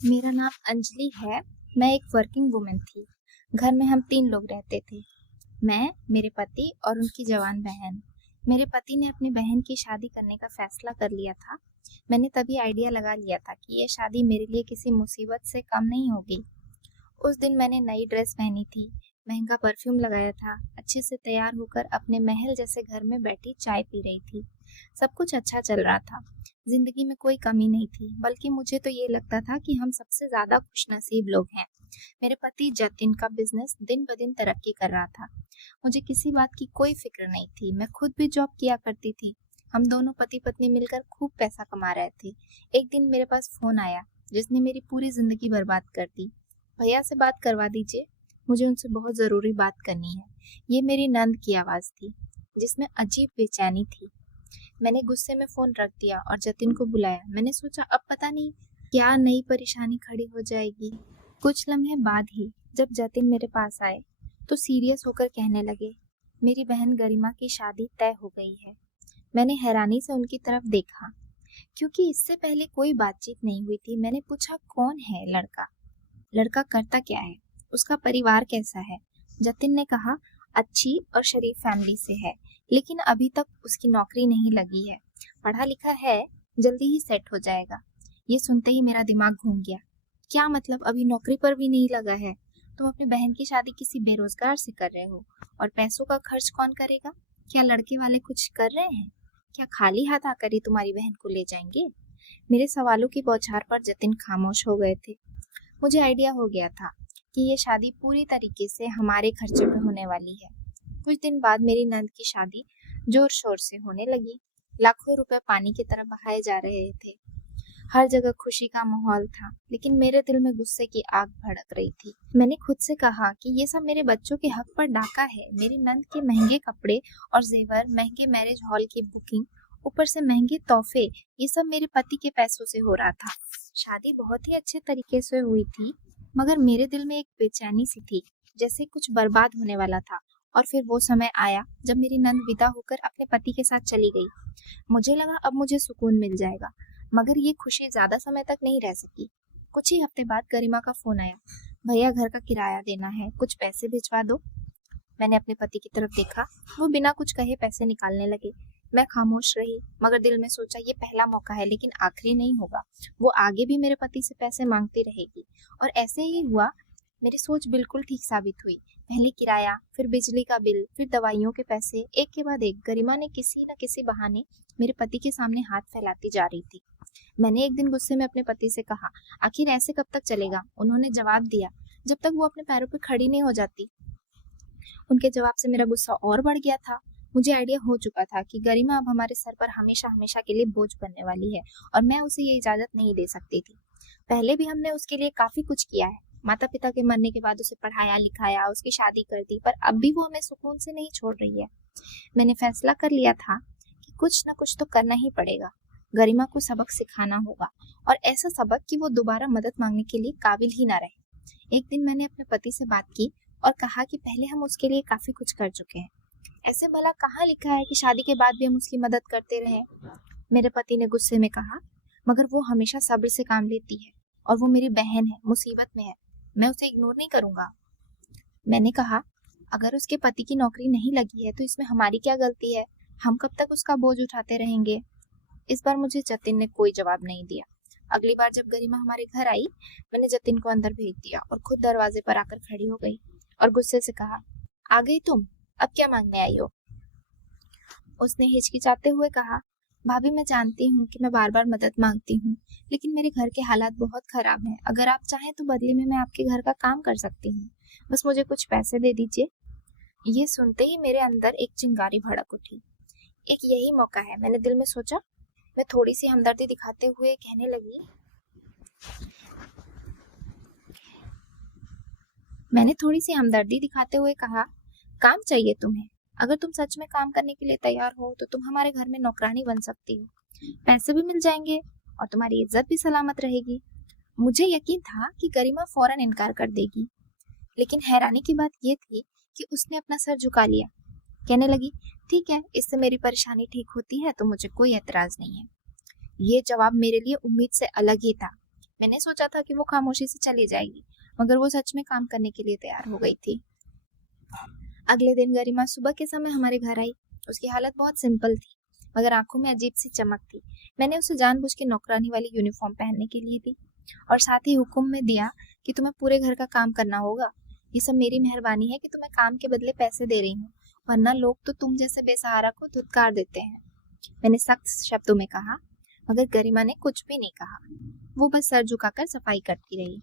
मेरा नाम अंजलि है। मैं एक वर्किंग वुमन थी। घर में हम 3 लोग रहते थे। मैं, मेरे पति और उनकी जवान बहन। मेरे पति ने अपनी बहन की शादी करने का फैसला कर लिया था। मैंने तभी आइडिया लगा लिया था कि ये शादी मेरे लिए किसी मुसीबत से कम नहीं होगी। उस दिन मैंने नई ड्रेस पहनी थी, महंगा परफ्यूम लगाया था, अच्छे से तैयार होकर अपने महल जैसे घर में बैठी चाय पी रही थी। सब कुछ अच्छा चल रहा था। जिंदगी में कोई कमी नहीं थी, बल्कि मुझे तो ये लगता था कि हम सबसे ज्यादा खुशनसीब लोग हैं। मेरे पति जतिन का बिजनेस दिन ब दिन तरक्की कर रहा था। मुझे किसी बात की कोई फिक्र नहीं थी। मैं खुद भी जॉब किया करती थी। हम दोनों पति पत्नी मिलकर खूब पैसा कमा रहे थे। एक दिन मेरे पास फोन आया जिसने मेरी पूरी जिंदगी बर्बाद कर दी। भैया से बात करवा दीजिए, मुझे उनसे बहुत जरूरी बात करनी है। ये मेरी नंद की आवाज थी, जिसमें अजीब बेचैनी थी। मैंने गुस्से में फोन रख दिया और जतिन को बुलाया। मैंने सोचा अब पता नहीं क्या नई परेशानी खड़ी हो जाएगी। कुछ लम्हे बाद ही जब जतिन मेरे पास आए तो सीरियस होकर कहने लगे, मेरी बहन गरिमा की शादी तय हो गई है। मैंने हैरानी से उनकी तरफ देखा, क्योंकि इससे पहले कोई बातचीत नहीं हुई थी। मैंने पूछा, कौन है लड़का? लड़का करता क्या है? उसका परिवार कैसा है? जतिन ने कहा, अच्छी और शरीफ फैमिली से है, लेकिन अभी तक उसकी नौकरी नहीं लगी है। पढ़ा लिखा है, जल्दी ही सेट हो जाएगा। ये सुनते ही मेरा दिमाग घूम गया। क्या मतलब, अभी नौकरी पर भी नहीं लगा है? तुम अपनी बहन की शादी किसी बेरोजगार से कर रहे हो, और पैसों का खर्च कौन करेगा? क्या लड़के वाले कुछ कर रहे हैं? क्या खाली हाथ आकर ही तुम्हारी बहन को ले जाएंगे? मेरे सवालों की बौछार पर जतिन खामोश हो गए थे। मुझे आइडिया हो गया था कि ये शादी पूरी तरीके से हमारे खर्चे पे होने वाली है। कुछ दिन बाद मेरी नंद की शादी जोर शोर से होने लगी। लाखों रुपए पानी की तरह बहाए जा रहे थे। हर जगह खुशी का माहौल था, लेकिन मेरे दिल में गुस्से की आग भड़क रही थी। मैंने खुद से कहा कि ये सब मेरे बच्चों के हक पर डाका है। मेरी नंद के महंगे कपड़े और जेवर, महंगे मैरिज हॉल की बुकिंग, ऊपर से महंगे तोहफे, ये सब मेरे पति के पैसों से हो रहा था। शादी बहुत ही अच्छे तरीके से हुई थी, मगर मेरे दिल में एक बेचैनी सी थी, जैसे कुछ बर्बाद होने वाला था। और फिर वो समय आया जब मेरी नंद विदा होकर अपने पति के साथ चली गई। मुझे लगा अब मुझे सुकून मिल जाएगा, मगर ये खुशी ज्यादा समय तक नहीं रह सकी। कुछ ही हफ्ते बाद गरिमा का फोन आया, भैया घर का किराया देना है, कुछ पैसे भिजवा दो। मैंने अपने पति की तरफ देखा। वो बिना कुछ कहे पैसे निकालने लगे। मैं खामोश रही, मगर दिल में सोचा, ये पहला मौका है, लेकिन आखिरी नहीं होगा। वो आगे भी मेरे पति से पैसे मांगती रहेगी। और ऐसे ही हुआ। मेरी सोच बिल्कुल ठीक साबित हुई। पहले किराया, फिर बिजली का बिल, फिर दवाइयों के पैसे, एक के बाद एक गरिमा ने किसी न किसी बहाने मेरे पति के सामने हाथ फैलाती जा रही थी। मैंने एक दिन गुस्से में अपने पति से कहा, आखिर ऐसे कब तक चलेगा? उन्होंने जवाब दिया, जब तक वो अपने पैरों पर खड़ी नहीं हो जाती। उनके जवाब से मेरा गुस्सा और बढ़ गया था। मुझे आइडिया हो चुका था कि गरिमा अब हमारे सर पर हमेशा हमेशा के लिए बोझ बनने वाली है, और मैं उसे ये इजाजत नहीं दे सकती थी। पहले भी हमने उसके लिए काफी कुछ किया है। माता पिता के मरने के बाद उसे पढ़ाया लिखाया, उसकी शादी कर दी, पर अब भी वो हमें सुकून से नहीं छोड़ रही है। मैंने फैसला कर लिया था कि कुछ न कुछ तो करना ही पड़ेगा। गरिमा को सबक सिखाना होगा, और ऐसा सबक कि वो दोबारा मदद मांगने के लिए काबिल ही ना रहे। एक दिन मैंने अपने पति से बात की और कहा कि पहले हम उसके लिए काफी कुछ कर चुके हैं। ऐसे भला कहाँ लिखा है कि शादी के बाद भी हम उसकी मदद करते रहे? मेरे पति ने गुस्से में कहा, मगर वो हमेशा सब्र से काम लेती है, और वो मेरी बहन है, मुसीबत में है, मैं उसे इग्नोर नहीं करूंगा। मैंने कहा, अगर उसके पति की नौकरी नहीं लगी है तो इसमें हमारी क्या गलती है? हम कब तक उसका बोझ उठाते रहेंगे? इस बार मुझे जतिन ने कोई जवाब नहीं दिया। अगली बार जब गरिमा हमारे घर आई, मैंने जतिन को अंदर भेज दिया और खुद दरवाजे पर आकर खड़ी हो गई और गुस्से से कहा, आ गई तुम? अब क्या मांगने आई हो? उसने हिचकिचाते हुए कहा, भाभी मैं जानती हूँ कि मैं बार बार मदद मांगती हूँ, लेकिन मेरे घर के हालात बहुत खराब हैं। अगर आप चाहें तो बदले में मैं आपके घर का काम कर सकती हूँ। बस मुझे कुछ पैसे दे दीजिए। ये सुनते ही मेरे अंदर एक चिंगारी भड़क उठी। एक यही मौका है, मैंने दिल में सोचा। मैं थोड़ी सी हमदर्दी दिखाते हुए कहने लगी, मैंने थोड़ी सी हमदर्दी दिखाते हुए कहा, काम चाहिए तुम्हें? अगर तुम सच में काम करने के लिए तैयार हो तो तुम हमारे घर में नौकरानी बन सकती हो। पैसे भी मिल जाएंगे और तुम्हारी इज्जत भी सलामत रहेगी। मुझे यकीन था कि गरिमा फौरन इनकार कर देगी, लेकिन हैरानी की बात यह थी कि उसने अपना सर झुका लिया। कहने लगी, ठीक है, इससे मेरी परेशानी ठीक होती है तो मुझे कोई एतराज नहीं है। ये जवाब मेरे लिए उम्मीद से अलग ही था। मैंने सोचा था कि वो खामोशी से चली जाएगी, मगर वो सच में काम करने के लिए तैयार हो गई थी। अगले दिन गरिमा सुबह के समय हमारे घर आई। उसकी हालत बहुत सिंपल थी, मगर आंखों में अजीब सी चमक थी। मैंने उसे जानबूझ के नौकरानी वाली यूनिफॉर्म पहनने के लिए दी और साथ ही हुक्म में दिया कि तुम्हें पूरे घर का काम करना होगा। ये सब मेरी मेहरबानी है कि तुम्हें काम के बदले पैसे दे रही हूँ, वरना लोग तो तुम जैसे बेसहारा को धुतकार देते हैं, मैंने सख्त शब्दों में कहा। मगर गरिमा ने कुछ भी नहीं कहा। वो बस सर झुकाकर सफाई करती रही।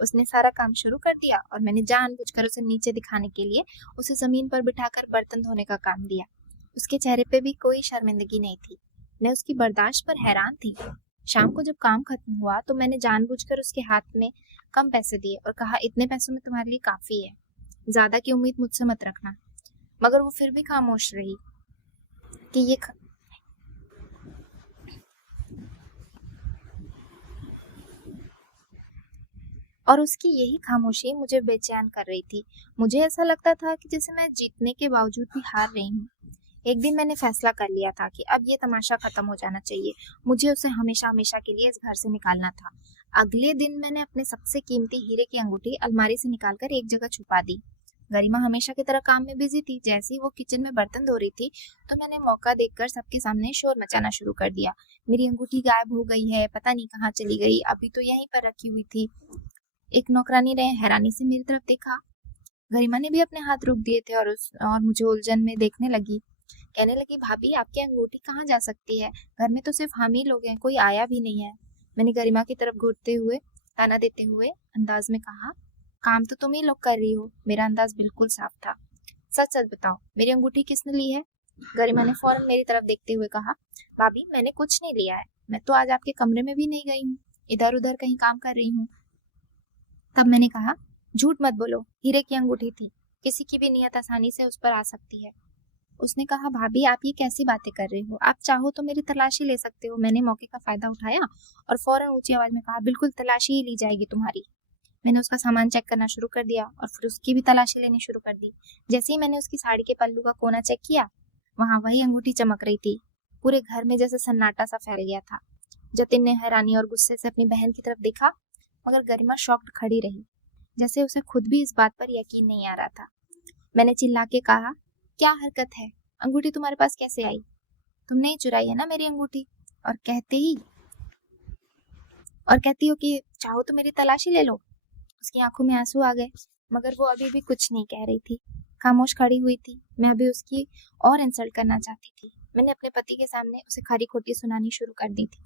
उसने सारा काम शुरू कर दिया और मैंने जानबूझकर उसे नीचे दिखाने के लिए उसे जमीन पर बिठाकर बर्तन धोने का काम दिया। उसके चेहरे पे भी कोई शर्मिंदगी नहीं थी। मैं उसकी बर्दाश्त पर हैरान थी। शाम को जब काम खत्म हुआ तो मैंने जानबूझकर उसके हाथ में कम पैसे दिए और कहा, इतने पैसों में तुम्हारे लिए काफी है, ज्यादा की उम्मीद मुझसे मत रखना। मगर वो फिर भी खामोश रही कि ये और उसकी यही खामोशी मुझे बेचैन कर रही थी। मुझे ऐसा लगता था कि जैसे मैं जीतने के बावजूद भी हार रही हूँ। एक दिन मैंने फैसला कर लिया था कि अब ये तमाशा खत्म हो जाना चाहिए। मुझे उसे हमेशा हमेशा के लिए इस घर से निकालना था। अगले दिन मैंने अपने सबसे कीमती हीरे की अंगूठी अलमारी से निकालकर एक जगह छुपा दी। गरिमा हमेशा की तरह काम में बिजी थी। जैसे ही वो किचन में बर्तन धो रही थी तो मैंने मौका देखकर सबके सामने शोर मचाना शुरू कर दिया। मेरी अंगूठी गायब हो गई है, पता नहीं कहाँ चली गई, अभी तो यहीं पर रखी हुई थी। एक नौकरानी ने हैरानी से मेरी तरफ देखा। गरिमा ने भी अपने हाथ रोक दिए थे और मुझे उलझन में देखने लगी। कहने लगी, भाभी आपकी अंगूठी कहाँ जा सकती है, घर में तो सिर्फ हम ही लोग हैं, कोई आया भी नहीं है। मैंने गरिमा की तरफ घूरते हुए ताना देते हुए अंदाज में कहा, काम तो तुम ही लोग कर रही हो। मेरा अंदाज बिल्कुल साफ था। सच सच बताओ, मेरी अंगूठी किसने ली है? गरिमा ने फौरन मेरी तरफ देखते हुए कहा, भाभी मैंने कुछ नहीं लिया है, मैं तो आज आपके कमरे में भी नहीं गई हूँ, इधर उधर कहीं काम कर रही हूँ। तब मैंने कहा, झूठ मत बोलो, हीरे की अंगूठी थी, किसी की भी नियत आसानी से उस पर आ सकती है। उसने कहा, भाभी आप ये कैसी बातें कर रही हो, आप चाहो तो मेरी तलाशी ले सकते हो। मैंने मौके का फायदा उठाया और फौरन ऊंची आवाज में कहा, बिल्कुल तलाशी ही ली जाएगी तुम्हारी। मैंने उसका सामान चेक करना शुरू कर दिया और फिर उसकी भी तलाशी लेनी शुरू कर दी। जैसे ही मैंने उसकी साड़ी के पल्लू का कोना चेक किया, वहां वही अंगूठी चमक रही थी। पूरे घर में जैसे सन्नाटा सा फैल गया था। जतिन ने हैरानी और गुस्से से अपनी बहन की तरफ देखा, मगर गरिमा शॉक्ड खड़ी रही, जैसे उसे खुद भी इस बात पर यकीन नहीं आ रहा था। मैंने चिल्ला के कहा, क्या हरकत है, अंगूठी तुम्हारे पास कैसे आई? तुमने ही चुराई है ना मेरी अंगूठी, और कहती हो कि चाहो तो मेरी तलाशी ले लो। उसकी आंखों में आंसू आ गए, मगर वो अभी भी कुछ नहीं कह रही थी, खामोश खड़ी हुई थी। मैं अभी उसकी और इंसल्ट करना चाहती थी। मैंने अपने पति के सामने उसे खरी खोटी सुनानी शुरू कर दी थी।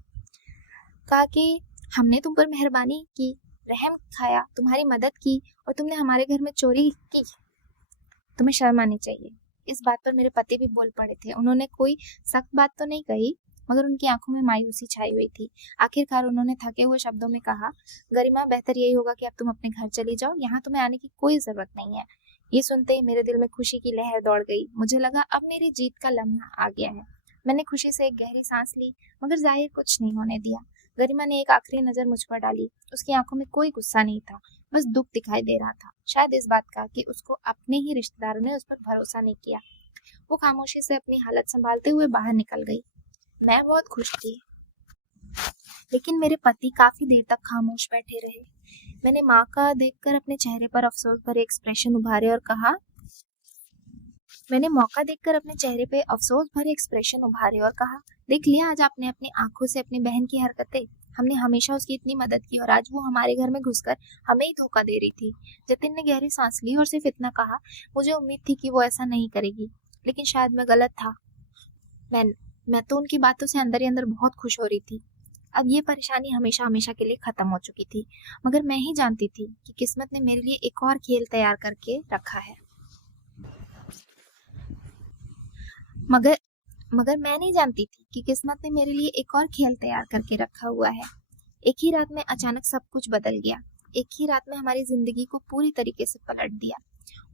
कहा कि हमने तुम पर मेहरबानी की, रहम खाया, तुम्हारी मदद की, और तुमने हमारे घर में चोरी की। तुम्हें शर्म आनी चाहिए। इस बात पर मेरे पति भी बोल पड़े थे। उन्होंने कोई सख्त बात तो नहीं कही, मगर उनकी आंखों में मायूसी छाई हुई थी। आखिरकार उन्होंने थके हुए शब्दों में कहा, गरिमा बेहतर यही होगा कि अब तुम अपने घर चली जाओ, यहाँ तुम्हें आने की कोई जरूरत नहीं है। ये सुनते ही मेरे दिल में खुशी की लहर दौड़ गई। मुझे लगा अब मेरी जीत का लम्हा आ गया है। मैंने खुशी से एक गहरी सांस ली, मगर जाहिर कुछ नहीं होने दिया। गरिमा ने एक आखिरी नजर मुझ पर डाली। उसकी आंखों में कोई गुस्सा नहीं था, बस दुख दिखाई दे रहा था, शायद इस बात का कि उसको अपने ही रिश्तेदारों ने उस पर भरोसा नहीं किया। वो खामोशी से अपनी हालत संभालते हुए बाहर निकल गई। मैं बहुत खुश थी, लेकिन मेरे पति काफी देर तक खामोश बैठे रहे। मैंने माँ का देखकर अपने चेहरे पर अफसोस भरे एक्सप्रेशन उभारे और कहा, देख लिया आज आपने अपनी आंखों से अपनी बहन की हरकतें। हमने हमेशा उसकी इतनी मदद की और आज वो हमारे घर में घुसकर हमें ही धोखा दे रही थी। जतिन ने गहरी सांस ली और सिर्फ इतना कहा, मुझे उम्मीद थी कि वो ऐसा नहीं करेगी, लेकिन शायद मैं गलत था। मैं तो उनकी बातों से अंदर ही अंदर बहुत खुश हो रही थी। अब ये परेशानी हमेशा हमेशा के लिए खत्म हो चुकी थी, मगर मैं ही जानती थी कि किस्मत ने मेरे लिए एक और खेल तैयार करके रखा है। मगर मैं नहीं जानती थी कि किस्मत ने मेरे लिए एक और खेल तैयार करके रखा हुआ है। एक ही रात में अचानक सब कुछ बदल गया। एक ही रात में हमारी जिंदगी को पूरी तरीके से पलट दिया।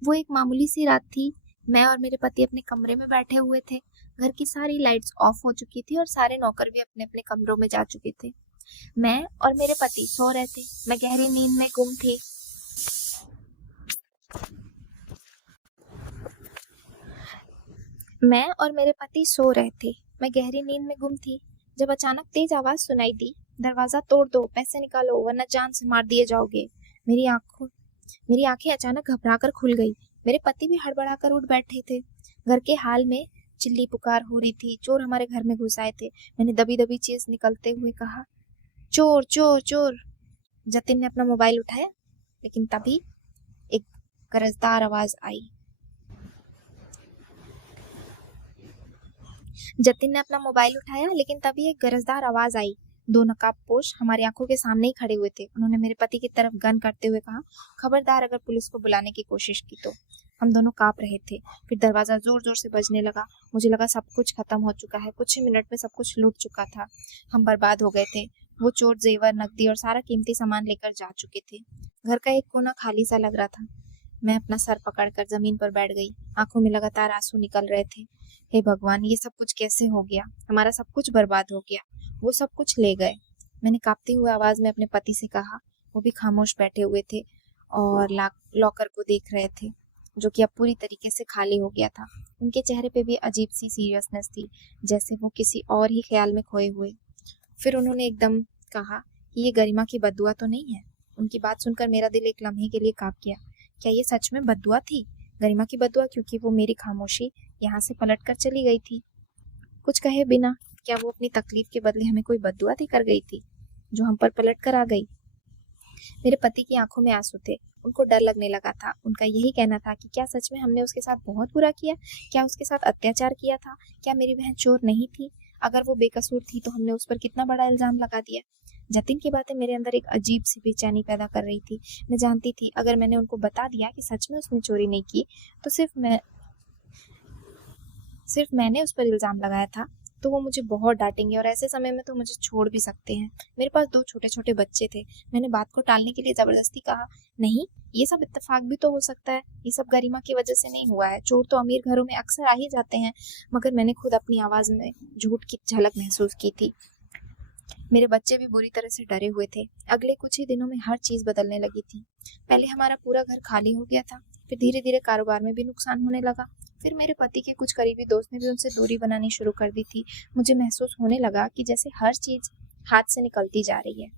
वो एक मामूली सी रात थी। मैं और मेरे पति अपने कमरे में बैठे हुए थे। घर की सारी लाइट्स ऑफ हो चुकी थी और सारे नौकर भी अपने अपने कमरों में जा चुके थे। मैं और मेरे पति सो रहे थे। मैं गहरी नींद में गुम थी। मैं और मेरे पति सो रहे थे। मैं गहरी नींद में गुम थी जब अचानक तेज आवाज सुनाई दी। दरवाजा तोड़ दो, पैसे निकालो वरना जान से मार दिए जाओगे। मेरी आंखें अचानक घबराकर खुल गई। मेरे पति भी हड़बड़ाकर उठ बैठे थे। घर के हाल में चिल्ली पुकार हो रही थी। चोर हमारे घर में घुस आए थे। मैंने दबी दबी चीज निकलते हुए कहा, चोर चोर चोर। जतिन ने अपना मोबाइल उठाया, लेकिन तभी एक गरजदार आवाज आई। जतिन ने अपना मोबाइल उठाया, लेकिन तभी एक गरजदार आवाज आई। दो नकाबपोश हमारी आंखों के सामने ही खड़े हुए थे। उन्होंने मेरे पति की तरफ गन करते हुए कहा, खबरदार अगर पुलिस को बुलाने की कोशिश की तो। हम दोनों कांप रहे थे। फिर दरवाजा जोर जोर से बजने लगा। मुझे लगा सब कुछ खत्म हो चुका है। कुछ ही मिनट में सब कुछ लूट चुका था। हम बर्बाद हो गए थे। वो चोर जेवर, नकदी और सारा कीमती सामान लेकर जा चुके थे। घर का एक कोना खाली सा लग रहा था। मैं अपना सर पकड़कर जमीन पर बैठ गई। आंखों में लगातार आंसू निकल रहे थे। हे भगवान, ये सब कुछ कैसे हो गया? हमारा सब कुछ बर्बाद हो गया। वो सब कुछ ले गए। मैंने कांपती हुई आवाज में अपने पति से कहा। वो भी खामोश बैठे हुए थे और लॉकर को देख रहे थे, जो कि अब पूरी तरीके से खाली हो गया था। उनके चेहरे पे भी अजीब सी सीरियसनेस थी, जैसे वो किसी और ही ख्याल में खोए हुए। फिर उन्होंने एकदम कहा कि ये गरिमा की बद्दुआ तो नहीं है। उनकी बात सुनकर मेरा दिल एक लम्हे के लिए कांप गया। क्या ये सच में बद्दुआ थी? गरिमा की बद्दुआ, क्योंकि वो मेरी खामोशी यहाँ से पलट कर चली गई थी। कुछ कहे बिना क्या वो अपनी तकलीफ के बदले हमें कोई बद्दुआ देकर गई थी, जो हम पर पलट कर आ गई? मेरे पति की आंखों में आंसू थे। उनको डर लगने लगा था। उनका यही कहना था कि क्या सच में हमने उसके साथ बहुत बुरा किया? क्या उसके साथ अत्याचार किया था? क्या मेरी बहन चोर नहीं थी? अगर वो बेकसूर थी तो हमने उस पर कितना बड़ा इल्जाम लगा दिया। जतिन की बातें मेरे अंदर एक अजीब सी बेचैनी पैदा कर रही थी। मैं जानती थी अगर मैंने उनको बता दिया कि सच में उसने चोरी नहीं की, तो सिर्फ मैंने उस पर इल्जाम लगाया था, तो वो मुझे बहुत डांटेंगे और ऐसे समय में तो मुझे छोड़ भी सकते हैं। मेरे पास 2 छोटे छोटे बच्चे थे। मैंने बात को टालने के लिए जबरदस्ती कहा, नहीं, ये सब इत्तेफाक भी तो हो सकता है। ये सब गरिमा की वजह से नहीं हुआ है। चोर तो अमीर घरों में अक्सर आ ही जाते हैं। मगर मैंने खुद अपनी आवाज में झूठ की झलक महसूस की थी। मेरे बच्चे भी बुरी तरह से डरे हुए थे। अगले कुछ ही दिनों में हर चीज बदलने लगी थी। पहले हमारा पूरा घर खाली हो गया था। फिर धीरे धीरे कारोबार में भी नुकसान होने लगा। फिर मेरे पति के कुछ करीबी दोस्त ने भी उनसे दूरी बनानी शुरू कर दी थी। मुझे महसूस होने लगा कि जैसे हर चीज हाथ से निकलती जा रही है।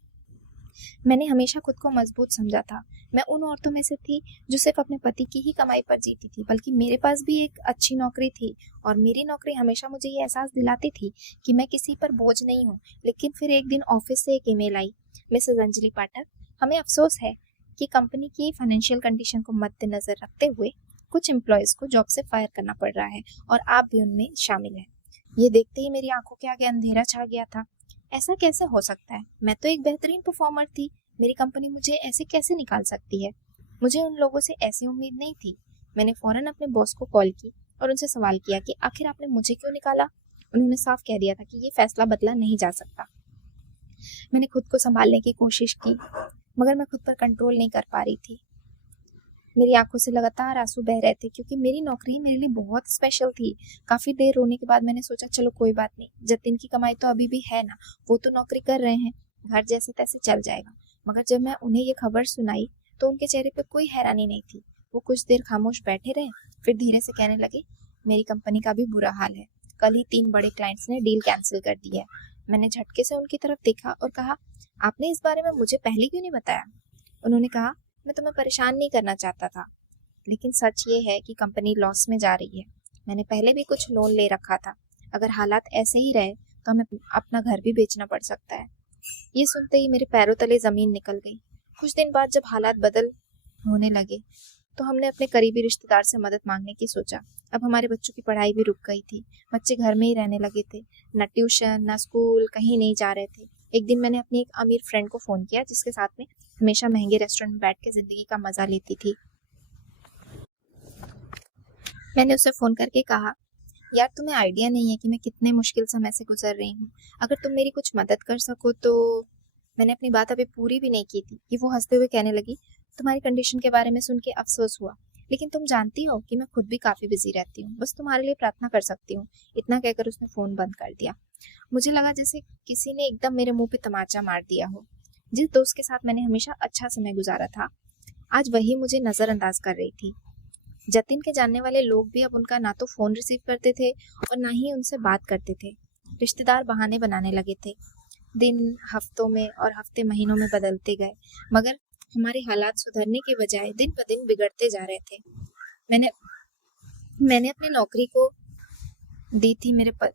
मैंने हमेशा खुद को मजबूत समझा था। मैं उन औरतों में से थी जो सिर्फ अपने पति की ही कमाई पर जीती थी, बल्कि मेरे पास भी एक अच्छी नौकरी थी और मेरी नौकरी हमेशा मुझे ये एहसास दिलाती थी कि मैं किसी पर बोझ नहीं हूँ। लेकिन फिर एक दिन ऑफिस से एक ईमेल आई, मिसेस अंजलि पाठक, हमें अफसोस है कि कंपनी की फाइनेंशियल कंडीशन को मद्देनजर रखते हुए कुछ एम्प्लॉयज को जॉब से फायर करना पड़ रहा है और आप भी उनमें शामिल हैं। ये देखते ही मेरी आंखों के आगे अंधेरा छा गया था। ऐसा कैसे हो सकता है? मैं तो एक बेहतरीन परफॉर्मर थी। मेरी कंपनी मुझे ऐसे कैसे निकाल सकती है? मुझे उन लोगों से ऐसी उम्मीद नहीं थी। मैंने फौरन अपने बॉस को कॉल की और उनसे सवाल किया कि आखिर आपने मुझे क्यों निकाला। उन्होंने साफ कह दिया था कि ये फैसला बदला नहीं जा सकता। मैंने खुद को संभालने की कोशिश की, मगर मैं खुद पर कंट्रोल नहीं कर पा रही थी। मेरी आंखों से लगातार आंसू बह रहे थे, क्योंकि मेरी नौकरी मेरे लिए बहुत स्पेशल थी। काफी देर रोने के बाद मैंने सोचा, चलो कोई बात नहीं, जतिन की कमाई तो अभी भी है ना, वो तो नौकरी कर रहे हैं, घर जैसे तैसे चल जाएगा। मगर जब मैं उन्हें ये खबर सुनाई तो उनके चेहरे पे कोई हैरानी नहीं थी। वो कुछ देर खामोश बैठे रहे, फिर धीरे से कहने लगे, मेरी कंपनी का भी बुरा हाल है। कल ही 3 बड़े क्लाइंट्स ने डील कैंसिल कर दी है। मैंने झटके से उनकी तरफ देखा और कहा, आपने इस बारे में मुझे पहले क्यों नहीं बताया? उन्होंने कहा, मैं तुम्हें परेशान नहीं करना चाहता था, लेकिन सच ये है कि कंपनी लॉस में जा रही है। मैंने पहले भी कुछ लोन ले रखा था। अगर हालात ऐसे ही रहे तो हमें अपना घर भी बेचना पड़ सकता है। ये सुनते ही मेरे पैरों तले जमीन निकल गई। कुछ दिन बाद जब हालात बदल होने लगे तो हमने अपने करीबी रिश्तेदार से मदद मांगने की सोचा। अब हमारे बच्चों की पढ़ाई भी रुक गई थी। बच्चे घर में ही रहने लगे थे, न ट्यूशन न स्कूल, कहीं नहीं जा रहे थे। एक दिन मैंने अपनी एक अमीर फ्रेंड को फोन किया, जिसके साथ में हमेशा महंगे रेस्टोरेंट में बैठ के जिंदगी का मजा लेती थी। मैंने उसे फोन करके कहा, यार तुम्हें आइडिया नहीं है कि मैं कितने मुश्किल समय से गुजर रही हूँ। अगर तुम मेरी कुछ मदद कर सको तो। मैंने अपनी बात अभी पूरी भी नहीं की थी कि वो हंसते हुए कहने लगी, तुम्हारी कंडीशन के बारे में सुन के अफसोस हुआ, लेकिन तुम जानती हो कि मैं खुद भी काफी बिजी रहती हूँ, बस तुम्हारे लिए प्रार्थना कर सकती हूँ। इतना कहकर उसने फोन बंद कर दिया। मुझे लगा जैसे किसी ने एकदम मेरे मुंह पे तमाचा मार दिया हो। जिस दोस्त के साथ मैंने हमेशा अच्छा समय गुजारा था, आज वही मुझे नजरअंदाज कर रही थी। जतिन के जानने वाले लोग भी अब उनका ना तो फोन रिसीव करते थे और ना ही उनसे बात करते थे। रिश्तेदार बहाने बनाने लगे थे। दिन हफ्तों में और हफ्ते महीनों में बदलते गए, मगर हमारे हालात सुधरने के बजाय दिन ब दिन बिगड़ते जा रहे थे। मैंने मैंने अपनी नौकरी को दी थी मेरे प...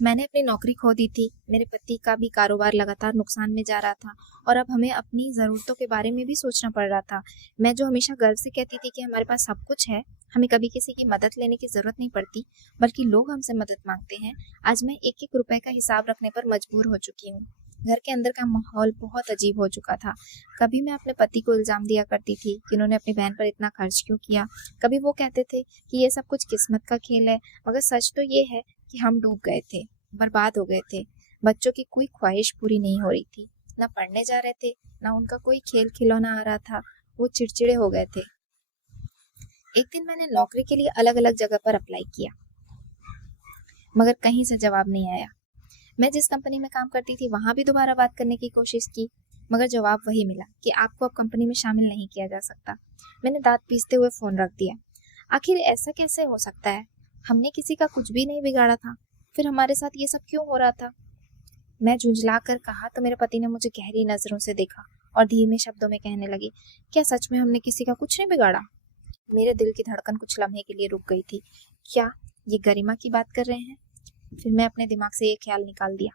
मैंने अपनी नौकरी खो दी थी, मेरे पति का भी कारोबार लगातार नुकसान में जा रहा था और अब हमें अपनी ज़रूरतों के बारे में भी सोचना पड़ रहा था। मैं जो हमेशा गर्व से कहती थी कि हमारे पास सब कुछ है, हमें कभी किसी की मदद लेने की ज़रूरत नहीं पड़ती, बल्कि लोग हमसे मदद मांगते हैं, आज मैं एक एक रुपए का हिसाब रखने पर मजबूर हो चुकी हूँ। घर के अंदर का माहौल बहुत अजीब हो चुका था। कभी मैं अपने पति को इल्ज़ाम दिया करती थी कि उन्होंने अपनी बहन पर इतना खर्च क्यों किया। कभी वो कहते थे कि ये सब कुछ किस्मत का खेल है, मगर सच तो ये है कि हम डूब गए थे, बर्बाद हो गए थे। बच्चों की कोई ख्वाहिश पूरी नहीं हो रही थी, ना पढ़ने जा रहे थे, ना उनका कोई खेल खिलौना आ रहा था, वो चिड़चिड़े हो गए थे। एक दिन मैंने नौकरी के लिए अलग अलग जगह पर अप्लाई किया, मगर कहीं से जवाब नहीं आया। मैं जिस कंपनी में काम करती थी वहां भी दोबारा बात करने की कोशिश की, मगर जवाब वही मिला कि आपको अब कंपनी में शामिल नहीं किया जा सकता। मैंने दांत पीसते हुए फोन रख दिया। आखिर ऐसा कैसे हो सकता है? हमने किसी का कुछ भी नहीं बिगाड़ा था, फिर हमारे साथ ये सब क्यों हो रहा था? मैं झुंझला कर कहा तो मेरे पति ने मुझे गहरी नजरों से देखा और धीमे शब्दों में कहने लगे, क्या सच में हमने किसी का कुछ नहीं बिगाड़ा? मेरे दिल की धड़कन कुछ लम्हे के लिए रुक गई थी। क्या ये गरिमा की बात कर रहे हैं? फिर मैं अपने दिमाग से ये ख्याल निकाल दिया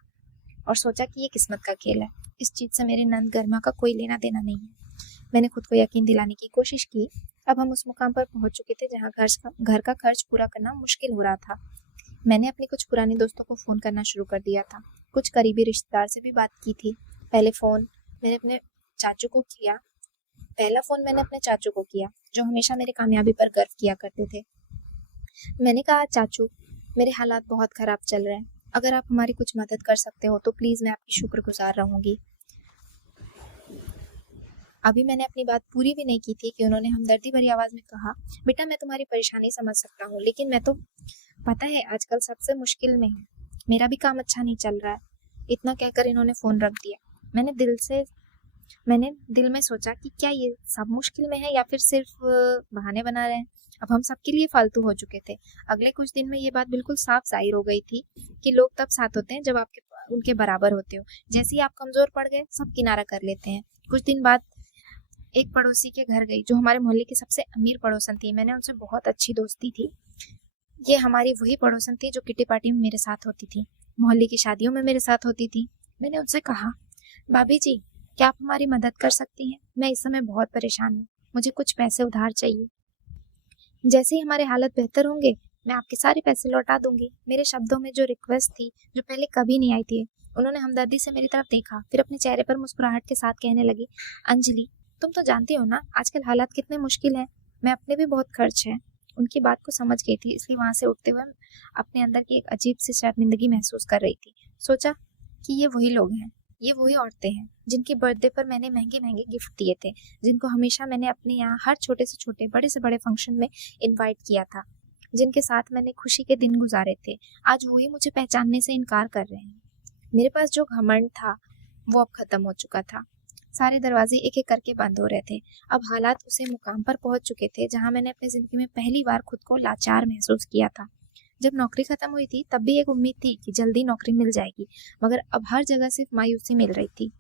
और सोचा कि ये किस्मत का खेल है, इस चीज से मेरे नंद गरिमा का कोई लेना देना नहीं है। मैंने खुद को यकीन दिलाने की कोशिश की। अब हम उस मुकाम पर पहुंच चुके थे जहाँ घर का खर्च पूरा करना मुश्किल हो रहा था। मैंने अपने कुछ पुराने दोस्तों को फ़ोन करना शुरू कर दिया था, कुछ करीबी रिश्तेदार से भी बात की थी। पहला फ़ोन मैंने अपने चाचू को किया, जो हमेशा मेरी कामयाबी पर गर्व किया करते थे। मैंने कहा, चाचू, मेरे हालात बहुत ख़राब चल रहे हैं, अगर आप हमारी कुछ मदद कर सकते हो तो प्लीज़ मैं आपकी शुक्रगुजार रहूँगी। अभी मैंने अपनी बात पूरी भी नहीं की थी कि उन्होंने हमदर्दी भरी आवाज़ में कहा, बेटा मैं तुम्हारी परेशानी समझ सकता हूँ, लेकिन मैं तो पता है आजकल सबसे मुश्किल में है, मेरा भी काम अच्छा नहीं चल रहा है। इतना कहकर इन्होंने फ़ोन रख दिया। मैंने दिल में सोचा कि क्या ये सब मुश्किल में है या फिर सिर्फ बहाने बना रहे हैं। अब हम सबके लिए फालतू हो चुके थे। अगले कुछ दिन में ये बात बिल्कुल साफ जाहिर हो गई थी कि लोग तब साथ होते हैं जब उनके बराबर होते हो। जैसे ही आप कमज़ोर पड़ गए, सब किनारा कर लेते हैं। कुछ दिन बाद एक पड़ोसी के घर गई जो हमारे मोहल्ले की सबसे अमीर पड़ोसन थी। मैंने उनसे बहुत अच्छी दोस्ती थी। ये हमारी वही पड़ोसन थी जो किटी पार्टी में मेरे साथ होती थी, मोहल्ले की शादियों में मेरे साथ होती थी। मैंने उनसे कहा, भाभी जी, क्या आप हमारी मदद कर सकती हैं? मैं इस समय बहुत परेशान हूँ, मुझे कुछ पैसे उधार चाहिए। जैसे ही हमारे हालत बेहतर होंगे, मैं आपके सारे पैसे लौटा दूंगी। मेरे शब्दों में जो रिक्वेस्ट थी, जो पहले कभी नहीं आई थी। उन्होंने हमदर्दी से मेरी तरफ देखा, फिर अपने चेहरे पर मुस्कुराहट के साथ कहने लगी, अंजलि, तुम तो जानती हो ना आजकल हालात कितने मुश्किल हैं, मैं अपने भी बहुत खर्च है। उनकी बात को समझ गई थी, इसलिए वहां से उठते हुए अपने अंदर की एक अजीब सी शर्मिंदगी महसूस कर रही थी। सोचा कि ये वही लोग हैं, ये वही औरतें हैं जिनके बर्थडे पर मैंने महंगे महंगे गिफ्ट दिए थे, जिनको हमेशा मैंने अपने यहाँ हर छोटे से छोटे, बड़े से बड़े फंक्शन में इनवाइट किया था, जिनके साथ मैंने खुशी के दिन गुजारे थे। आज वही मुझे पहचानने से इनकार कर रहे हैं। मेरे पास जो घमंड था वो अब खत्म हो चुका था। सारे दरवाजे एक एक करके बंद हो रहे थे। अब हालात उसे मुकाम पर पहुंच चुके थे जहां मैंने अपनी जिंदगी में पहली बार खुद को लाचार महसूस किया था। जब नौकरी खत्म हुई थी तब भी एक उम्मीद थी कि जल्दी नौकरी मिल जाएगी, मगर अब हर जगह सिर्फ मायूसी मिल रही थी।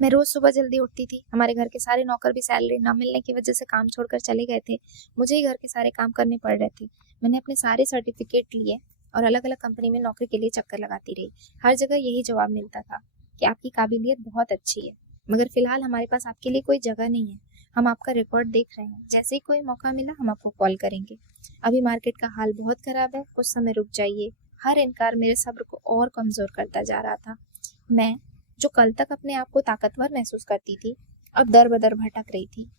मैं रोज सुबह जल्दी उठती थी। हमारे घर के सारे नौकर भी सैलरी न मिलने की वजह से काम छोड़कर चले गए थे। मुझे ही घर के सारे काम करने पड़ रहे थे। मैंने अपने सारे सर्टिफिकेट लिए और अलग अलग कंपनी में नौकरी के लिए चक्कर लगाती रही। हर जगह यही जवाब मिलता था कि आपकी काबिलियत बहुत अच्छी है, मगर फिलहाल हमारे पास आपके लिए कोई जगह नहीं है। हम आपका रिकॉर्ड देख रहे हैं, जैसे ही कोई मौका मिला हम आपको कॉल करेंगे। अभी मार्केट का हाल बहुत खराब है, कुछ समय रुक जाइए। हर इनकार मेरे सब्र को और कमजोर करता जा रहा था। मैं, जो कल तक अपने आप को ताकतवर महसूस करती थी, अब दर बदर भटक रही थी।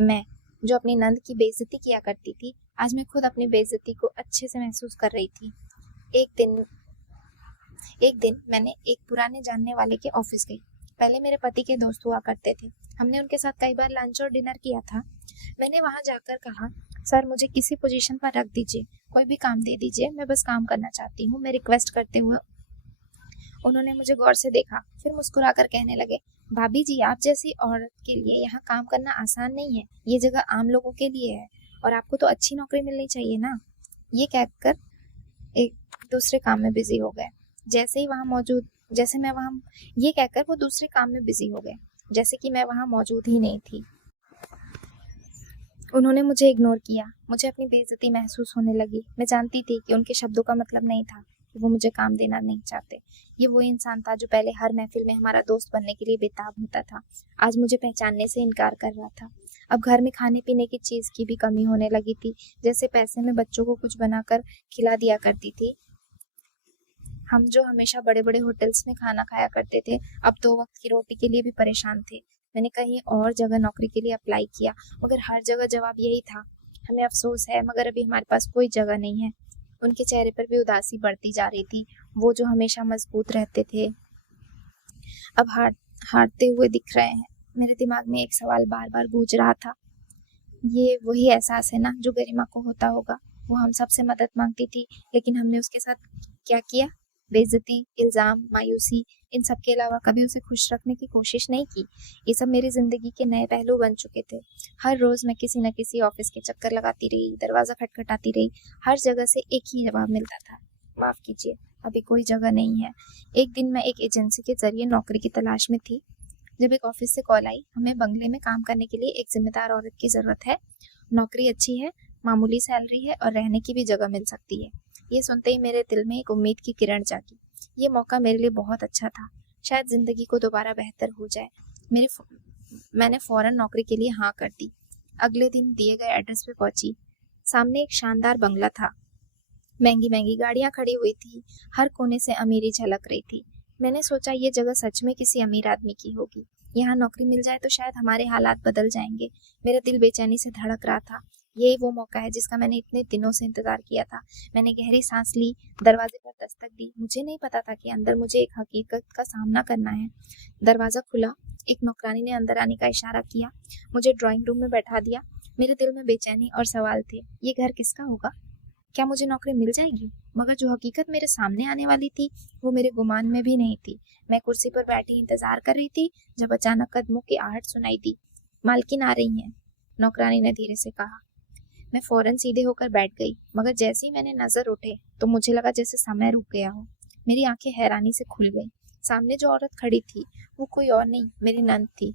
मैं, जो अपनी नंद की बेइज्जती किया करती थी, आज मैं खुद अपनी बेइज्जती को अच्छे से महसूस कर रही थी। एक दिन मैंने एक पुराने जानने वाले के ऑफिस गई। पहले मेरे पति के दोस्त हुआ करते थे, हमने उनके साथ कई बार लंच और डिनर किया था। मैंने वहां जाकर कहा, सर मुझे किसी पोजीशन पर रख दीजिए, कोई भी काम दे दीजिए, मैं बस काम करना चाहती हूँ, मैं रिक्वेस्ट करते हुए। उन्होंने मुझे गौर से देखा, फिर मुस्कुराकर कहने लगे, भाभी जी, आप जैसी औरत के लिए यहाँ काम करना आसान नहीं है, ये जगह आम लोगों के लिए है और आपको तो अच्छी नौकरी मिलनी चाहिए ना। ये कहकर एक दूसरे काम में बिजी हो गए। जैसे ही वहां मौजूद जैसे मैं वहाँ ये कहकर वो दूसरे काम में बिजी हो गए, जैसे कि मैं वहाँ मौजूद ही नहीं थी। उन्होंने मुझे इग्नोर किया। मुझे अपनी बेइज्जती महसूस होने लगी। मैं जानती थी कि उनके शब्दों का मतलब नहीं था कि वो मुझे काम देना नहीं चाहते। ये वो इंसान था जो पहले हर महफिल में हमारा दोस्त बनने के लिए बेताब होता था, आज मुझे पहचानने से इनकार कर रहा था। अब घर में खाने पीने की चीज़ की भी कमी होने लगी थी। जैसे पैसे में बच्चों को कुछ बनाकर खिला दिया करती थी, हम जो हमेशा बड़े बड़े होटल्स में खाना खाया करते थे, अब 2 वक्त की रोटी के लिए भी परेशान थे। मैंने कहीं और जगह नौकरी के लिए अप्लाई किया, मगर हर जगह जवाब यही था, हमें अफसोस है मगर अभी हमारे पास कोई जगह नहीं है। उनके चेहरे पर भी उदासी बढ़ती जा रही थी। वो जो हमेशा मजबूत रहते थे, अब हारते हुए दिख रहे हैं। मेरे दिमाग में एक सवाल बार बार गूंज रहा था, ये वही एहसास है ना जो गरिमा को होता होगा। वो हम सबसे मदद मांगती थी, लेकिन हमने उसके साथ क्या किया? बेइज्जती, इल्ज़ाम, मायूसी, इन सब के अलावा कभी उसे खुश रखने की कोशिश नहीं की। ये सब मेरी ज़िंदगी के नए पहलू बन चुके थे। हर रोज़ मैं किसी न किसी ऑफिस के चक्कर लगाती रही, दरवाज़ा खटखटाती रही। हर जगह से एक ही जवाब मिलता था, माफ़ कीजिए, अभी कोई जगह नहीं है। एक दिन मैं एक एजेंसी के ज़रिए नौकरी की तलाश में थी, जब एक ऑफिस से कॉल आई, हमें बंगले में काम करने के लिए एक जिम्मेदार औरत की ज़रूरत है। नौकरी अच्छी है, मामूली सैलरी है और रहने की भी जगह मिल सकती है। ये सुनते ही मेरे दिल में एक उम्मीद की किरण जागी। ये मौका मेरे लिए बहुत अच्छा था, शायद ज़िंदगी को दोबारा बेहतर हो जाए। मैंने फ़ौरन नौकरी के लिए हाँ कर दी। अगले दिन दिए गए एड्रेस पे पहुंची। सामने एक शानदार बंगला था, महंगी महंगी गाड़ियां खड़ी हुई थी, हर कोने से अमीरी झलक रही थी। मैंने सोचा ये जगह सच में किसी अमीर आदमी की होगी। यहाँ नौकरी मिल जाए तो शायद हमारे हालात बदल जाएंगे। मेरा दिल बेचैनी से धड़क रहा था। यही वो मौका है जिसका मैंने इतने दिनों से इंतजार किया था। मैंने गहरी सांस ली, दरवाजे पर दस्तक दी। मुझे नहीं पता था कि अंदर मुझे एक हकीकत का सामना करना है। दरवाजा खुला, एक नौकरानी ने अंदर आने का इशारा किया, मुझे ड्राइंग रूम में बैठा दिया। मेरे दिल में बेचैनी और सवाल थे, ये घर किसका होगा? क्या मुझे नौकरी मिल जाएगी? मगर जो हकीकत मेरे सामने आने वाली थी, वो मेरे गुमान में भी नहीं थी। मैं कुर्सी पर बैठी इंतजार कर रही थी, जब अचानक कदमों की आहट सुनाई दी। मालकिन आ रही हैं, नौकरानी ने धीरे से कहा। मैं फौरन सीधे होकर बैठ गई, मगर जैसे ही मैंने नजर उठे तो मुझे लगा जैसे समय रुक गया हो। मेरी आंखें हैरानी से खुल गईं। सामने जो औरत खड़ी थी, वो कोई और नहीं, मेरी नंद थी।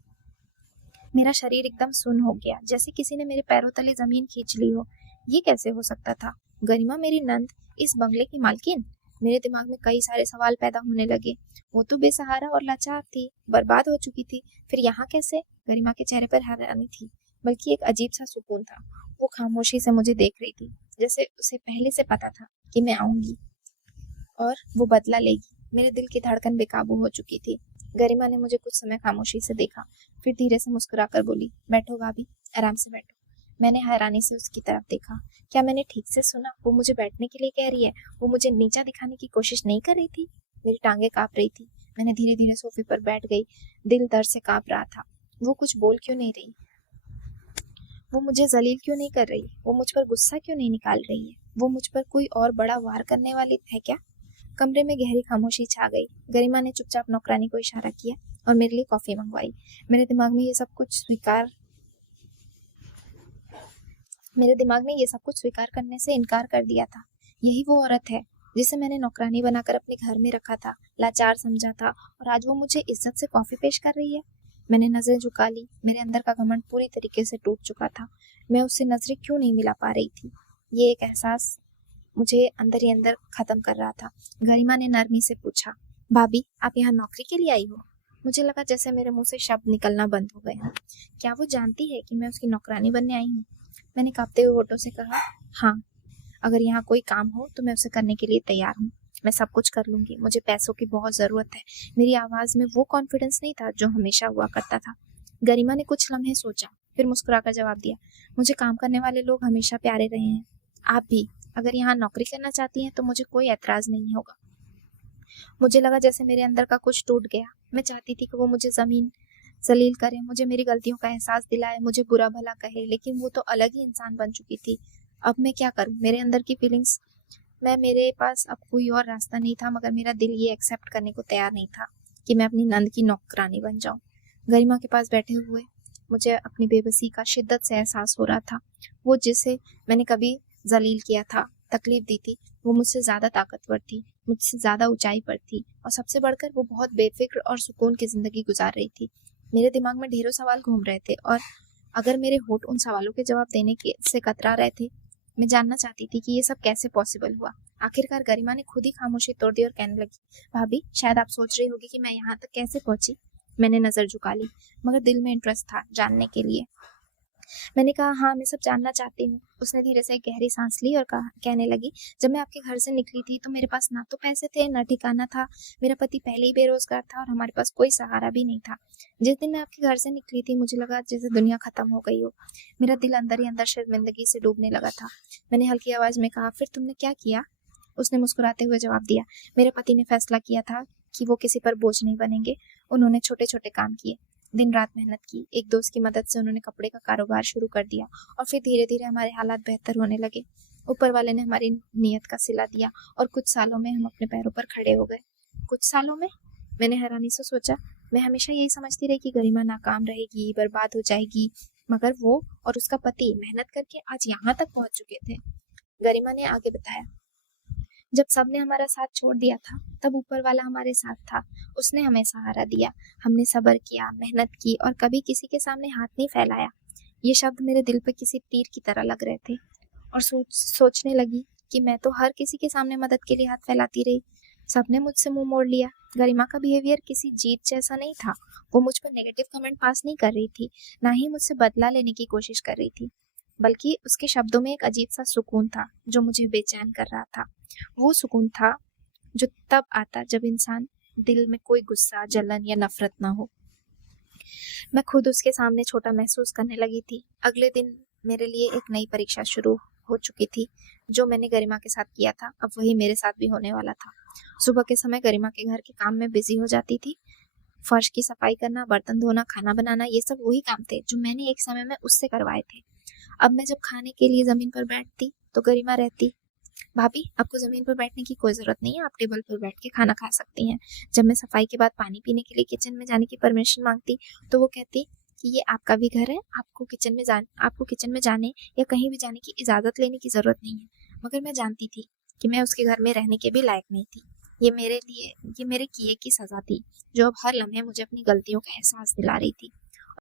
मेरा शरीर एकदम सुन्न हो गया, जैसे किसी ने मेरे पैरों तले जमीन खींच ली हो। ये कैसे हो सकता था? गरिमा मेरी नंद, इस बंगले की मालकिन? मेरे दिमाग में कई सारे सवाल पैदा होने लगे। वो तो बेसहारा और लाचार थी, बर्बाद हो चुकी थी, फिर यहाँ कैसे? गरिमा के चेहरे पर हैरानी थी, बल्कि एक अजीब सा सुकून था। वो खामोशी से मुझे देख रही थी, जैसे उसे पहले से पता था कि मैं आऊंगी और वो बदला लेगी। मेरे दिल की धड़कन बेकाबू हो चुकी थी। गरिमा ने मुझे कुछ समय खामोशी से देखा, फिर धीरे से मुस्कुराकर बोली, बैठो भाभी, आराम से बैठो। मैंने हैरानी से उसकी तरफ देखा। क्या मैंने ठीक से सुना? वो मुझे बैठने के लिए कह रही है? वो मुझे नीचा दिखाने की कोशिश नहीं कर रही थी? मेरी टांगे कांप रही थी। मैंने धीरे धीरे सोफे पर बैठ गई। दिल दर्द से कांप रहा था। वो कुछ बोल क्यों नहीं रही? वो मुझे जलील क्यों नहीं कर रही? वो मुझ पर गुस्सा क्यों नहीं निकाल रही है? वो मुझ पर कोई और बड़ा वार करने वाली है क्या? कमरे में गहरी खामोशी छा गई। गरिमा ने चुपचाप नौकरानी को इशारा किया और मेरे लिए कॉफी मंगवाई। मेरे दिमाग में ये सब कुछ स्वीकार करने से इनकार कर दिया था। यही वो औरत है जिसे मैंने नौकरानी बनाकर अपने घर में रखा था, लाचार समझा था, और आज वो मुझे इज्जत से कॉफी पेश कर रही है। मैंने नजरें झुका ली। मेरे अंदर का घमंड पूरी तरीके से टूट चुका था। मैं उससे नजरें क्यों नहीं मिला पा रही थी? ये एक एहसास मुझे अंदर ही अंदर खत्म कर रहा था। गरिमा ने नरमी से पूछा, भाभी आप यहाँ नौकरी के लिए आई हो? मुझे लगा जैसे मेरे मुंह से शब्द निकलना बंद हो गए हैं। क्या वो जानती है कि मैं उसकी नौकरानी बनने आई हूँ? मैंने कांपते हुए होठों से कहा, हाँ, अगर यहाँ कोई काम हो तो मैं उसे करने के लिए तैयार हूँ। मैं सब कुछ कर लूंगी। मुझे पैसों की बहुत ज़रूरत है। मेरी आवाज़ में वो कॉन्फिडेंस नहीं था जो हमेशा हुआ करता था। गरिमा ने कुछ लम्हे सोचा, फिर मुस्कुराकर जवाब दिया, मुझे काम करने वाले लोग हमेशा प्यारे रहे हैं। आप भी अगर यहाँ नौकरी करना चाहती हैं तो मुझे कोई एतराज़ नहीं होगा। मुझे लगा जैसे मेरे अंदर का कुछ टूट गया। मैं चाहती थी कि वो मुझे जलील करे, मुझे मेरी गलतियों का एहसास दिलाए, मुझे बुरा भला कहे, लेकिन वो तो अलग ही इंसान बन चुकी थी। अब मैं क्या करूं? मेरे अंदर की फीलिंग्स मेरे पास अब कोई और रास्ता नहीं था, मगर मेरा दिल ये एक्सेप्ट करने को तैयार नहीं था कि मैं अपनी नंद की नौकरानी बन जाऊं। गरिमा के पास बैठे हुए मुझे अपनी बेबसी का शिद्दत से एहसास हो रहा था। वो जिसे मैंने कभी जलील किया था, तकलीफ दी थी, वो मुझसे ज़्यादा ताकतवर थी। मुझसे ज़्यादा ऊंचाई पर थी और सबसे बढ़कर वो बहुत बेफिक्र और सुकून की ज़िंदगी गुजार रही थी। मेरे दिमाग में ढेरों सवाल घूम रहे थे और अगर मेरे होठ उन सवालों के जवाब देने के से कतरा रहे थे। मैं जानना चाहती थी कि ये सब कैसे पॉसिबल हुआ। आखिरकार गरिमा ने खुद ही खामोशी तोड़ दी और कहने लगी, भाभी शायद आप सोच रही होगी कि मैं यहाँ तक कैसे पहुंची। मैंने नज़र झुका ली, मगर दिल में इंटरेस्ट था जानने के लिए। मैंने कहा, हाँ मैं सब जानना चाहती हूँ। उसने धीरे से एक गहरी सांस ली और कहने लगी, जब मैं आपके घर से निकली थी तो मेरे पास ना तो पैसे थे ना ठिकाना था। मेरा पति पहले ही बेरोजगार था और हमारे पास कोई सहारा भी नहीं था। जिस दिन मैं आपके घर से निकली थी मुझे लगा जैसे दुनिया खत्म हो गई हो। मेरा दिल अंदर ही अंदर शर्मिंदगी से डूबने लगा था। मैंने हल्की आवाज में कहा, फिर तुमने क्या किया? उसने मुस्कुराते हुए जवाब दिया, मेरे पति ने फैसला किया था कि वो किसी पर बोझ नहीं बनेंगे। उन्होंने छोटे छोटे काम किए, दिन रात मेहनत की। एक दोस्त की मदद से उन्होंने कपड़े का कारोबार शुरू कर दिया और फिर धीरे धीरे हमारे हालात बेहतर होने लगे। ऊपर वाले ने हमारी नीयत का सिला दिया और कुछ सालों में हम अपने पैरों पर खड़े हो गए। कुछ सालों में? मैंने हैरानी से सोचा। मैं हमेशा यही समझती रही कि गरिमा नाकाम रहेगी, बर्बाद हो जाएगी, मगर वो और उसका पति मेहनत करके आज यहाँ तक पहुंच चुके थे। गरिमा ने आगे बताया, जब सबने हमारा साथ छोड़ दिया था तब ऊपर वाला हमारे साथ था। उसने हमें सहारा दिया। हमने सब्र किया, मेहनत की और कभी किसी के सामने हाथ नहीं फैलाया। ये शब्द मेरे दिल पे किसी तीर की तरह लग रहे थे और सोचने लगी कि मैं तो हर किसी के सामने मदद के लिए हाथ फैलाती रही। सबने मुझसे मुंह मोड़ लिया। गरिमा का बिहेवियर किसी जीत जैसा नहीं था। वो मुझ पर नेगेटिव कमेंट पास नहीं कर रही थी, ना ही मुझसे बदला लेने की कोशिश कर रही थी, बल्कि उसके शब्दों में एक अजीब सा सुकून था जो मुझे बेचैन कर रहा था। वो सुकून था जो तब आता जब इंसान दिल में कोई गुस्सा, जलन या नफरत ना हो। मैं खुद उसके सामने छोटा महसूस करने लगी थी। अगले दिन मेरे लिए एक नई परीक्षा शुरू हो चुकी थी। जो मैंने गरिमा के साथ किया था अब वही मेरे साथ भी होने वाला था। सुबह के समय गरिमा के घर के काम में बिजी हो जाती थी। फर्श की सफाई करना, बर्तन धोना, खाना बनाना, ये सब वही काम थे जो मैंने एक समय में उससे करवाए थे। अब मैं जब खाने के लिए जमीन पर बैठती तो गरिमा रहती, भाभी आपको जमीन पर बैठने की कोई जरूरत नहीं है, आप टेबल पर बैठ के खाना खा सकती हैं। जब मैं सफाई के बाद पानी पीने के लिए किचन में जाने की परमिशन मांगती तो वो कहती कि ये आपका भी घर है, आपको किचन में जाने या कहीं भी जाने की इजाजत लेने की जरूरत नहीं है। मगर मैं जानती थी कि मैं उसके घर में रहने के भी लायक नहीं थी। ये मेरे किए की सजा थी जो अब हर लम्हे मुझे अपनी गलतियों का एहसास दिला रही थी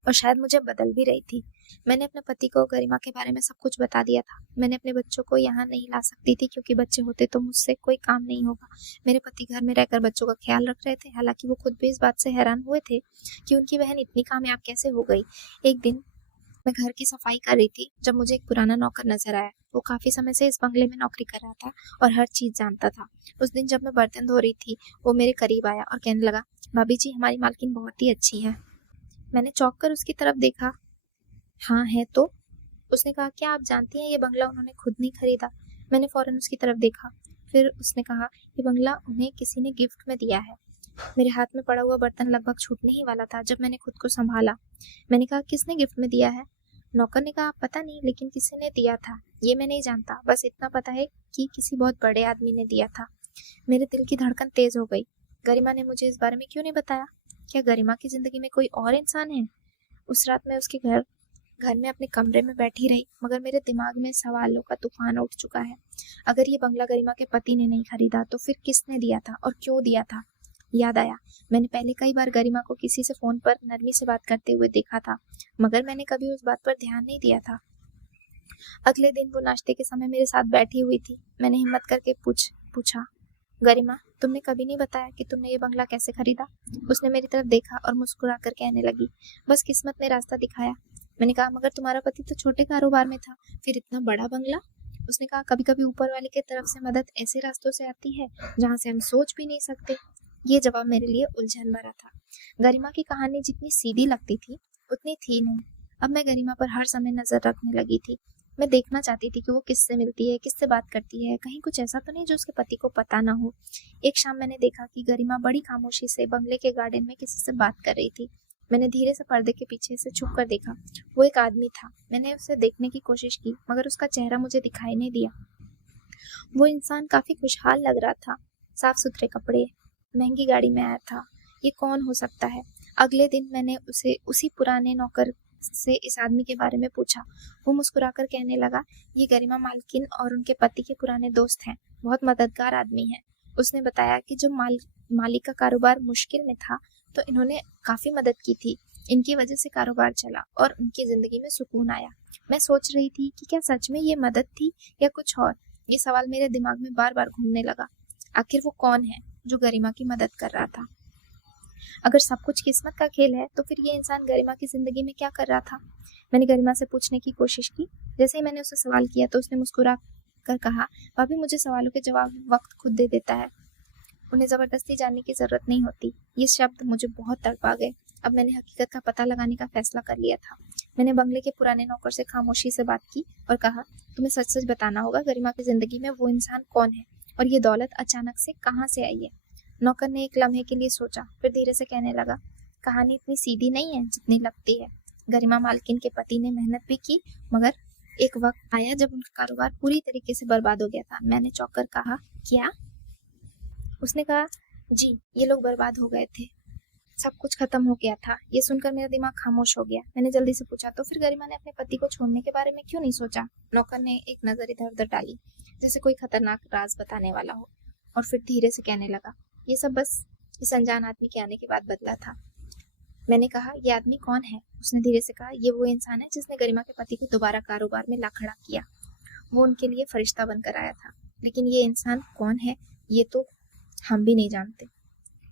और शायद मुझे बदल भी रही थी। मैंने अपने पति को गरिमा के बारे में सब कुछ बता दिया था। मैंने अपने बच्चों को यहाँ नहीं ला सकती थी क्योंकि बच्चे होते तो मुझसे कोई काम नहीं होगा। मेरे पति घर में रहकर बच्चों का ख्याल रख रहे थे, हालांकि वो खुद भी इस बात से हैरान हुए थे कि उनकी बहन इतनी कामयाब कैसे हो गई। एक दिन मैं घर की सफाई कर रही थी जब मुझे एक पुराना नौकर नजर आया। वो काफी समय से इस बंगले में नौकरी कर रहा था और हर चीज जानता था। उस दिन जब मैं बर्तन धो रही थी वो मेरे करीब आया और कहने लगा, भाभी जी हमारी मालकिन बहुत ही अच्छी है। मैंने चौंक कर उसकी तरफ देखा। हाँ है तो। उसने कहा, क्या आप जानती हैं ये बंगला उन्होंने खुद नहीं खरीदा? मैंने फौरन उसकी तरफ देखा। फिर उसने कहा, ये बंगला उन्हें किसी ने गिफ्ट में दिया है। मेरे हाथ में पड़ा हुआ बर्तन लगभग छूटने ही वाला था जब मैंने खुद को संभाला। मैंने कहा, किसने गिफ्ट में दिया है? नौकर ने कहा, पता नहीं, लेकिन किसी ने दिया था। ये मैं नहीं जानता, बस इतना पता है कि किसी बहुत बड़े आदमी ने दिया था। मेरे दिल की धड़कन तेज हो गई। गरिमा ने मुझे इस बारे में क्यों नहीं बताया? क्या गरिमा की जिंदगी में कोई और इंसान है? उस रात मैं उसके घर में अपने कमरे में बैठी रही, मगर मेरे दिमाग में सवालों का तूफान उठ चुका है। अगर ये बंगला गरिमा के पति ने नहीं खरीदा तो फिर किसने दिया था और क्यों दिया था? याद आया, मैंने पहले कई बार गरिमा को किसी से फोन पर नरमी से बात करते हुए देखा था, मगर मैंने कभी उस बात पर ध्यान नहीं दिया था। अगले दिन वो नाश्ते के समय मेरे साथ बैठी हुई थी। मैंने हिम्मत करके पूछा, गरिमा तुमने कभी नहीं बताया कि तुमने ये बंगला कैसे खरीदा? उसने मेरी तरफ देखा और मुस्कुरा कर कहने लगी, बस किस्मत ने रास्ता दिखाया। मैंने कहा, मगर तुम्हारा पति तो छोटे कारोबार में था, फिर इतना बड़ा बंगला? उसने कहा, कभी कभी ऊपर वाले की तरफ से मदद ऐसे रास्तों से आती है जहाँ से हम सोच भी नहीं सकते। ये जवाब मेरे लिए उलझन भरा था। गरिमा की कहानी जितनी सीधी लगती थी उतनी थी नहीं। अब मैं गरिमा पर हर समय नजर रखने लगी थी। मैं देखना चाहती थी कि वो किससे मिलती है, किससे बात करती है, कहीं कुछ ऐसा तो नहीं जो उसके पति को पता ना हो। एक शाम मैंने देखा कि गरिमा बड़ी खामोशी से बंगले के गार्डन में किसी से बात कर रही थी। मैंने धीरे से पर्दे के पीछे से छुप कर देखा। वो एक आदमी था। मैंने उसे देखने की कोशिश की, मगर उसका चेहरा मुझे दिखाई नहीं दिया। वो इंसान काफी खुशहाल लग रहा था, साफ सुथरे कपड़े, महंगी गाड़ी में आया था। ये कौन हो सकता है? अगले दिन मैंने उसे उसी पुराने नौकर से इस आदमी के बारे में पूछा। वो मुस्कुराकर कहने लगा, ये गरिमा मालकिन और उनके पति के पुराने दोस्त हैं, बहुत मददगार आदमी हैं। उसने बताया कि जब मालिक का कारोबार मुश्किल में था तो इन्होंने काफ़ी मदद की थी। इनकी वजह से कारोबार चला और उनकी ज़िंदगी में सुकून आया। मैं सोच रही थी कि क्या सच में ये मदद थी या कुछ और। ये सवाल मेरे दिमाग में बार बार घूमने लगा। आखिर वो कौन है जो गरिमा की मदद कर रहा था? अगर सब कुछ किस्मत का खेल है तो फिर ये इंसान गरिमा की ज़िंदगी में क्या कर रहा था? मैंने गरिमा से पूछने की कोशिश की। जैसे ही मैंने उसे सवाल किया तो उसने मुस्कुरा कर कहा, भाभी मुझे सवालों के जवाब वक्त खुद दे देता है, उन्हें ज़बरदस्ती जानने की ज़रूरत नहीं होती। ये शब्द मुझे बहुत तड़पा गए। अब मैंने हकीकत का पता लगाने का फैसला कर लिया था। मैंने बंगले के पुराने नौकर से खामोशी से बात की और कहा, तुम्हें सच सच बताना होगा, गरिमा की ज़िंदगी में वो इंसान कौन है और ये दौलत अचानक से कहाँ से आई है? नौकर ने एक लम्हे के लिए सोचा, फिर धीरे से कहने लगा, कहानी इतनी सीधी नहीं है जितनी लगती है। गरिमा मालकिन के पति ने मेहनत भी की, मगर एक वक्त आया जब उनका कारोबार पूरी तरीके से बर्बाद हो गया था। मैंने चौंक कर कहा, क्या? उसने कहा, जी, ये लोग बर्बाद हो गए थे, सब कुछ खत्म हो गया था। ये सुनकर मेरा दिमाग खामोश हो गया। मैंने जल्दी से पूछा, तो फिर गरिमा ने अपने पति को छोड़ने के बारे में क्यों नहीं सोचा? नौकर ने एक नजर इधर उधर डाली, जैसे कोई खतरनाक राज बताने वाला हो, और फिर धीरे से कहने लगा, ये सब बस इस अनजान आदमी के आने के बाद बदला था। मैंने कहा, ये आदमी कौन है? उसने धीरे से कहा, ये वो इंसान है जिसने गरिमा के पति को दोबारा कारोबार में ला खड़ा किया। वो उनके लिए फरिश्ता बनकर आया था, लेकिन ये इंसान कौन है ये तो हम भी नहीं जानते।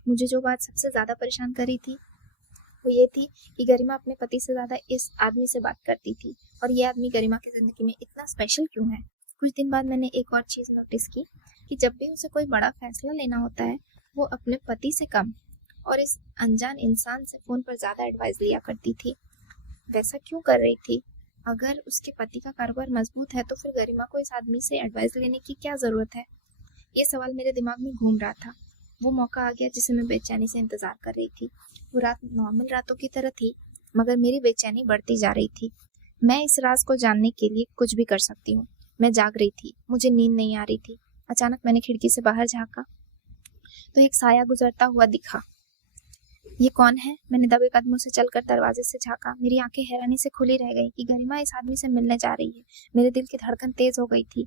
मुझे जो बात सबसे ज़्यादा परेशान कर रही थी वो ये थी कि गरिमा अपने पति से ज़्यादा इस आदमी से बात करती थी, और ये आदमी गरिमा की ज़िंदगी में इतना स्पेशल क्यों है? कुछ दिन बाद मैंने एक और चीज़ नोटिस की कि जब भी उसे कोई बड़ा फैसला लेना होता है, वो अपने पति से कम और इस अनजान इंसान से फ़ोन पर ज़्यादा एडवाइस लिया करती थी। वैसा क्यों कर रही थी? अगर उसके पति का कारोबार मजबूत है तो फिर गरिमा को इस आदमी से एडवाइस लेने की क्या ज़रूरत है? ये सवाल मेरे दिमाग में घूम रहा था। वो मौका आ गया जिसे मैं बेचैनी से इंतज़ार कर रही थी। वो रात नॉर्मल रातों की तरह थी, मगर मेरी बेचैनी बढ़ती जा रही थी। मैं इस राज को जानने के लिए कुछ भी कर सकती हूँ। मैं जाग रही थी, मुझे नींद नहीं आ रही थी। अचानक मैंने खिड़की से बाहर झाँका तो एक साया गुजरता हुआ दिखा। ये कौन है? मैंने दबे कदमों से चलकर दरवाजे से झाँका। मेरी आंखें हैरानी से खुली रह गई कि गरिमा इस आदमी से मिलने जा रही है। मेरे दिल की धड़कन तेज हो गई थी।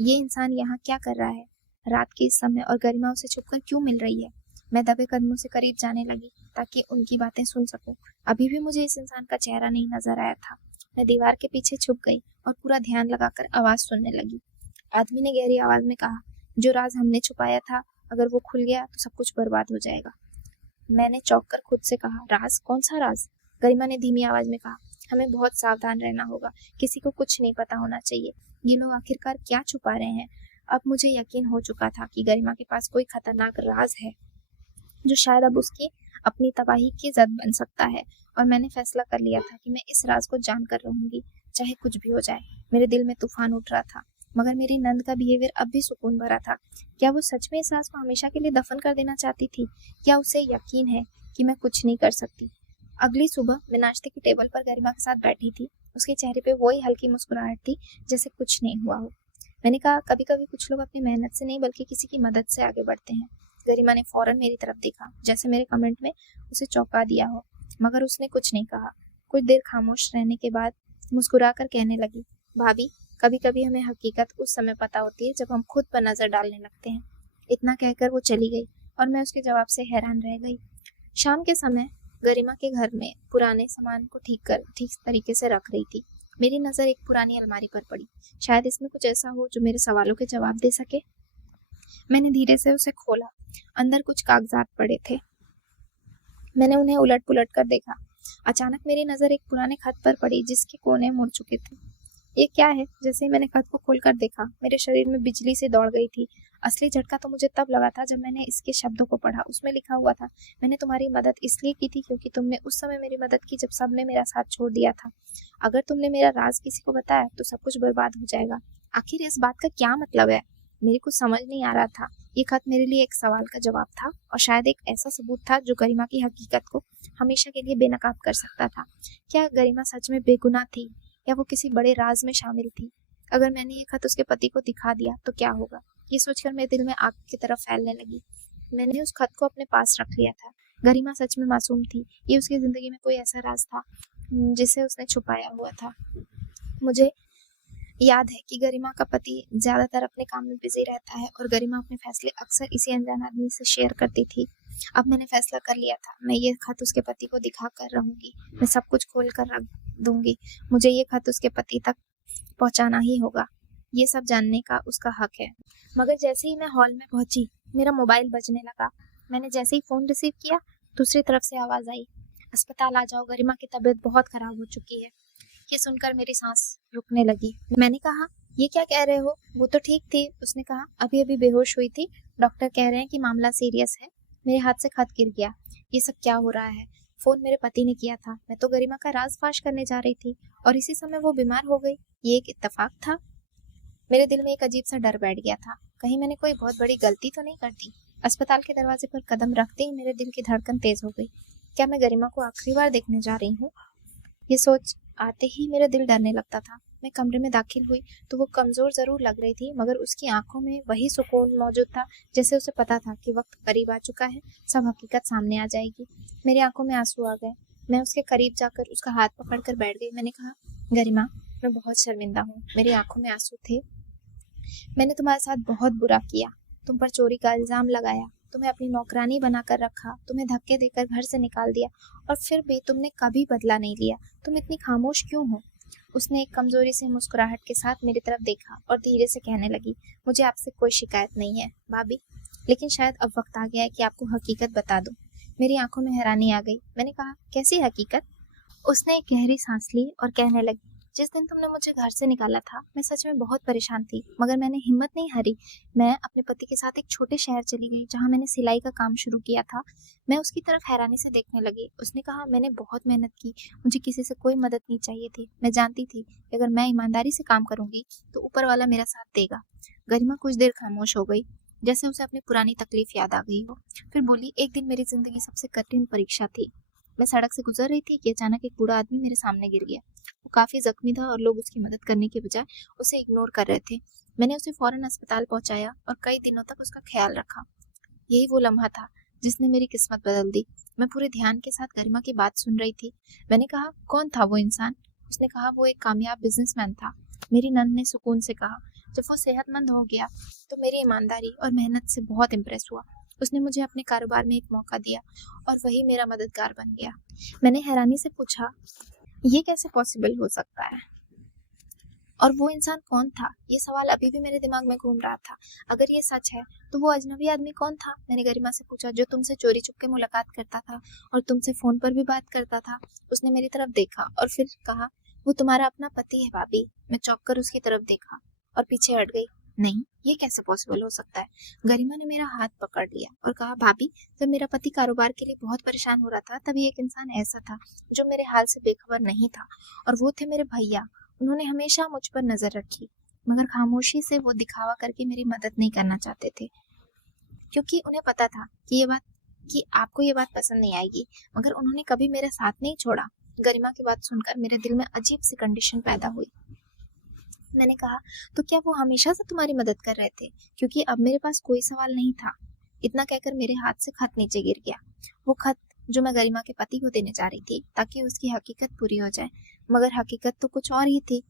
ये इंसान यहाँ क्या कर रहा है रात के इस समय, और गरिमा उसे छुपकर क्यों मिल रही है? मैं दबे कदमों से करीब जाने लगी ताकि उनकी बातें सुन सकूं। अभी भी मुझे इस इंसान का चेहरा नहीं नजर आया था। मैं दीवार के पीछे छुप गई और पूरा ध्यान लगाकर आवाज सुनने लगी। आदमी ने गहरी आवाज में कहा, जो राज हमने छुपाया था, अगर वो खुल गया तो सब कुछ बर्बाद हो जाएगा। मैंने चौंक कर खुद से कहा, राज? कौन सा राज? गरिमा ने धीमी आवाज में कहा, हमें बहुत सावधान रहना होगा, किसी को कुछ नहीं पता होना चाहिए। ये लोग आखिरकार क्या छुपा रहे हैं? अब मुझे यकीन हो चुका था कि गरिमा के पास कोई खतरनाक राज है जो शायद अब उसकी अपनी तबाही की जद बन सकता है, और मैंने फैसला कर लिया था कि मैं इस राज को जानकर रहूंगी, चाहे कुछ भी हो जाए। मेरे दिल में तूफान उठ रहा था, मगर मेरी नंद का बिहेवियर अब भी सुकून भरा था। क्या वो सच में इस राज को हमेशा के लिए दफन कर देना चाहती थी? क्या उसे यकीन है कि मैं कुछ नहीं कर सकती? अगली सुबह मैं नाश्ते की टेबल पर गरिमा के साथ बैठी थी। उसके चेहरे पे वही हल्की मुस्कुराहट थी, जैसे कुछ नहीं हुआ हो। मैंने कहा, कभी कभी कुछ लोग अपनी मेहनत से नहीं बल्कि किसी की मदद से आगे बढ़ते हैं। गरिमा ने फौरन मेरी तरफ देखा, जैसे मेरे कमेंट में उसे चौंका दिया हो, मगर उसने कुछ नहीं कहा। कुछ देर खामोश रहने के बाद मुस्कुरा कर कहने लगी, भाभी, कभी कभी हमें हकीकत उस समय पता होती है जब हम खुद पर नजर डालने लगते हैं। इतना कहकर वो चली गई और मैं उसके जवाब से हैरान रह गई। शाम के समय गरिमा के घर में पुराने सामान को ठीक तरीके से रख रही थी। मेरी नज़र एक पुरानी अलमारी पर पड़ी। शायद इसमें कुछ ऐसा हो जो मेरे सवालों के जवाब दे सके। मैंने धीरे से उसे खोला। अंदर कुछ कागजात पड़े थे। मैंने उन्हें उलट पुलट कर देखा। अचानक मेरी नज़र एक पुराने खत पर पड़ी जिसके कोने मुड़ चुके थे। ये क्या है? जैसे ही मैंने खत को खोलकर देखा, मेरे शरीर में बिजली से दौड़ गई थी। असली झटका तो मुझे तब लगा था जब मैंने इसके शब्दों को पढ़ा। उसमें लिखा हुआ था, मैंने तुम्हारी मदद इसलिए की थी क्योंकि तुमने उस समय मेरी मदद की जब सबने मेरा साथ छोड़ दिया था। अगर तुमने मेरा राज किसी को बताया तो सब कुछ बर्बाद हो जाएगा। आखिर इस बात का क्या मतलब है? मेरे को समझ नहीं आ रहा था। ये खत मेरे लिए एक सवाल का जवाब था, और शायद एक ऐसा सबूत था जो गरिमा की हकीकत को हमेशा के लिए बेनकाब कर सकता था। क्या गरिमा सच में बेगुनाह थी, या वो किसी बड़े राज में शामिल थी? अगर मैंने ये खत उसके पति को दिखा दिया तो क्या होगा? ये सोचकर मेरे दिल में आग की तरफ फैलने लगी। मैंने उस खत को अपने पास रख लिया था। गरिमा सच में मासूम थी। ये उसकी जिंदगी में कोई ऐसा राज था जिसे उसने छुपाया हुआ था। मुझे याद है कि गरिमा का पति ज्यादातर अपने काम में बिजी रहता है और गरिमा अपने फैसले अक्सर इसी अनजान आदमी से शेयर करती थी। अब मैंने फैसला कर लिया था, मैं ये खत उसके पति को दिखा कर रहूंगी। मैं सब कुछ खोल कर रख दूंगी। मुझे ये खत उसके पति तक पहुंचाना ही होगा। ये सब जानने का उसका हक है। मगर जैसे ही मैं हॉल में पहुंची, मेरा मोबाइल बजने लगा। मैंने जैसे ही फोन रिसीव किया, दूसरी तरफ से आवाज आई, अस्पताल आ जाओ, गरिमा की तबीयत बहुत खराब हो चुकी है। ये सुनकर मेरी सांस रुकने लगी। मैंने कहा, ये क्या कह रहे हो? वो तो ठीक थी। उसने कहा, अभी अभी बेहोश हुई थी, डॉक्टर कह रहे हैं कि मामला सीरियस है। मेरे हाथ से खत गिर गया। ये सब क्या हो रहा है? फोन मेरे पति ने किया था। मैं तो गरिमा का राज फाश करने जा रही थी और इसी समय वो बीमार हो गई। ये एक इत्तेफाक था। मेरे दिल में एक अजीब सा डर बैठ गया था, कहीं मैंने कोई बहुत बड़ी गलती तो नहीं कर दी। अस्पताल के दरवाजे पर कदम रखते ही मेरे दिल की धड़कन तेज हो गई। क्या मैं गरिमा को आखिरी बार देखने जा रही हूँ? ये सोच आते ही मेरा दिल डरने लगता था। मैं कमरे में दाखिल हुई तो वो कमजोर जरूर लग रही थी, मगर उसकी आंखों में वही सुकून मौजूद था, जैसे उसे पता था कि वक्त करीब आ चुका है, सब हकीकत सामने आ जाएगी। मेरी आंखों में आंसू आ गए। मैं उसके करीब जाकर उसका हाथ पकड़कर बैठ गई। मैंने कहा, गरिमा, मैं बहुत शर्मिंदा हूँ। मेरी आंखों में आंसू थे। मैंने तुम्हारे साथ बहुत बुरा किया, तुम पर चोरी का इल्जाम लगाया, तुम्हें अपनी नौकरानी बनाकर रखा, तुम्हें धक्के देकर घर से निकाल दिया, और फिर भी तुमने कभी बदला नहीं लिया। तुम इतनी खामोश क्यों हो? उसने एक कमजोरी से मुस्कुराहट के साथ मेरी तरफ देखा और धीरे से कहने लगी, मुझे आपसे कोई शिकायत नहीं है भाभी, लेकिन शायद अब वक्त आ गया है कि आपको हकीकत बता दूं। मेरी आंखों में हैरानी आ गई। मैंने कहा, कैसी हकीकत? उसने एक गहरी सांस ली और कहने लगी, जिस दिन तुमने मुझे घर से निकाला था, मैं सच में बहुत परेशान थी, मगर मैंने हिम्मत नहीं हारी। मैं अपने पति के साथ एक छोटे शहर चली गई जहां मैंने सिलाई का काम शुरू किया था। मैं उसकी तरफ हैरानी से देखने लगी। उसने कहा, मैंने बहुत मेहनत की, मुझे किसी से कोई मदद नहीं चाहिए थी। मैं जानती थी कि अगर मैं ईमानदारी से काम करूंगी तो ऊपर वाला मेरा साथ देगा। गरिमा कुछ देर खामोश हो गई, जैसे उसे अपनी पुरानी तकलीफ याद आ गई हो। फिर बोली, एक दिन मेरी जिंदगी सबसे कठिन परीक्षा थी। मैं सड़क से गुजर रही थी कि अचानक एक बूढ़ा आदमी मेरे सामने गिर गया। वो काफी जख्मी था और लोग उसकी मदद करने के बजाय उसे इग्नोर कर रहे थे। मैंने उसे फौरन अस्पताल पहुंचाया और कई दिनों तक उसका ख्याल रखा। यही वो लम्हा था जिसने मेरी किस्मत बदल दी। मैं पूरे ध्यान के साथ गरिमा की बात सुन रही थी। मैंने कहा, कौन था वो इंसान? उसने कहा, वो एक कामयाब बिजनेसमैन था। मेरी नंद ने सुकून से कहा। जब वो सेहतमंद हो गया तो मेरी ईमानदारी और मेहनत से बहुत इम्प्रेस हुआ। उसने मुझे अपने कारोबार में एक मौका दिया और वही मेरा मददगार बन गया। मैंने हैरानी से पूछा, ये कैसे पॉसिबल हो सकता है? और वो इंसान कौन था? ये सवाल अभी भी मेरे दिमाग में घूम रहा था। अगर ये सच है तो वो अजनबी आदमी कौन था? मैंने गरिमा से पूछा, जो तुमसे चोरी छुपके मुलाकात करता था और तुमसे फोन पर भी बात करता था। उसने मेरी तरफ देखा और फिर कहा, वो तुम्हारा अपना पति है भाभी। मैं चौंक कर उसकी तरफ देखा और पीछे हट गई। नहीं, ये कैसे पॉसिबल हो सकता है? गरिमा ने मेरा हाथ पकड़ लिया और कहा, भाभी, जब मेरा पति कारोबार के लिए बहुत परेशान हो रहा था तभी एक इंसान ऐसा था जो मेरे हाल से बेखबर नहीं था, और वो थे मेरे भैया। उन्होंने हमेशा मुझ पर नजर रखी, मगर खामोशी से वो दिखावा करके मेरी मदद नहीं करना चाहते थे, क्योंकि उन्हें पता था कि आपको ये बात पसंद नहीं आएगी। मगर उन्होंने कभी मेरा साथ नहीं छोड़ा। गरिमा की बात सुनकर मेरे दिल में अजीब सी कंडीशन पैदा हुई। मैंने कहा, तो क्या वो हमेशा से तुम्हारी मदद कर रहे थे? क्योंकि अब मेरे पास कोई सवाल नहीं था। इतना कहकर मेरे हाथ से खत नीचे गिर गया। वो खत जो मैं गरिमा के पति को देने जा रही थी ताकि उसकी हकीकत पूरी हो जाए, मगर हकीकत तो कुछ और ही थी।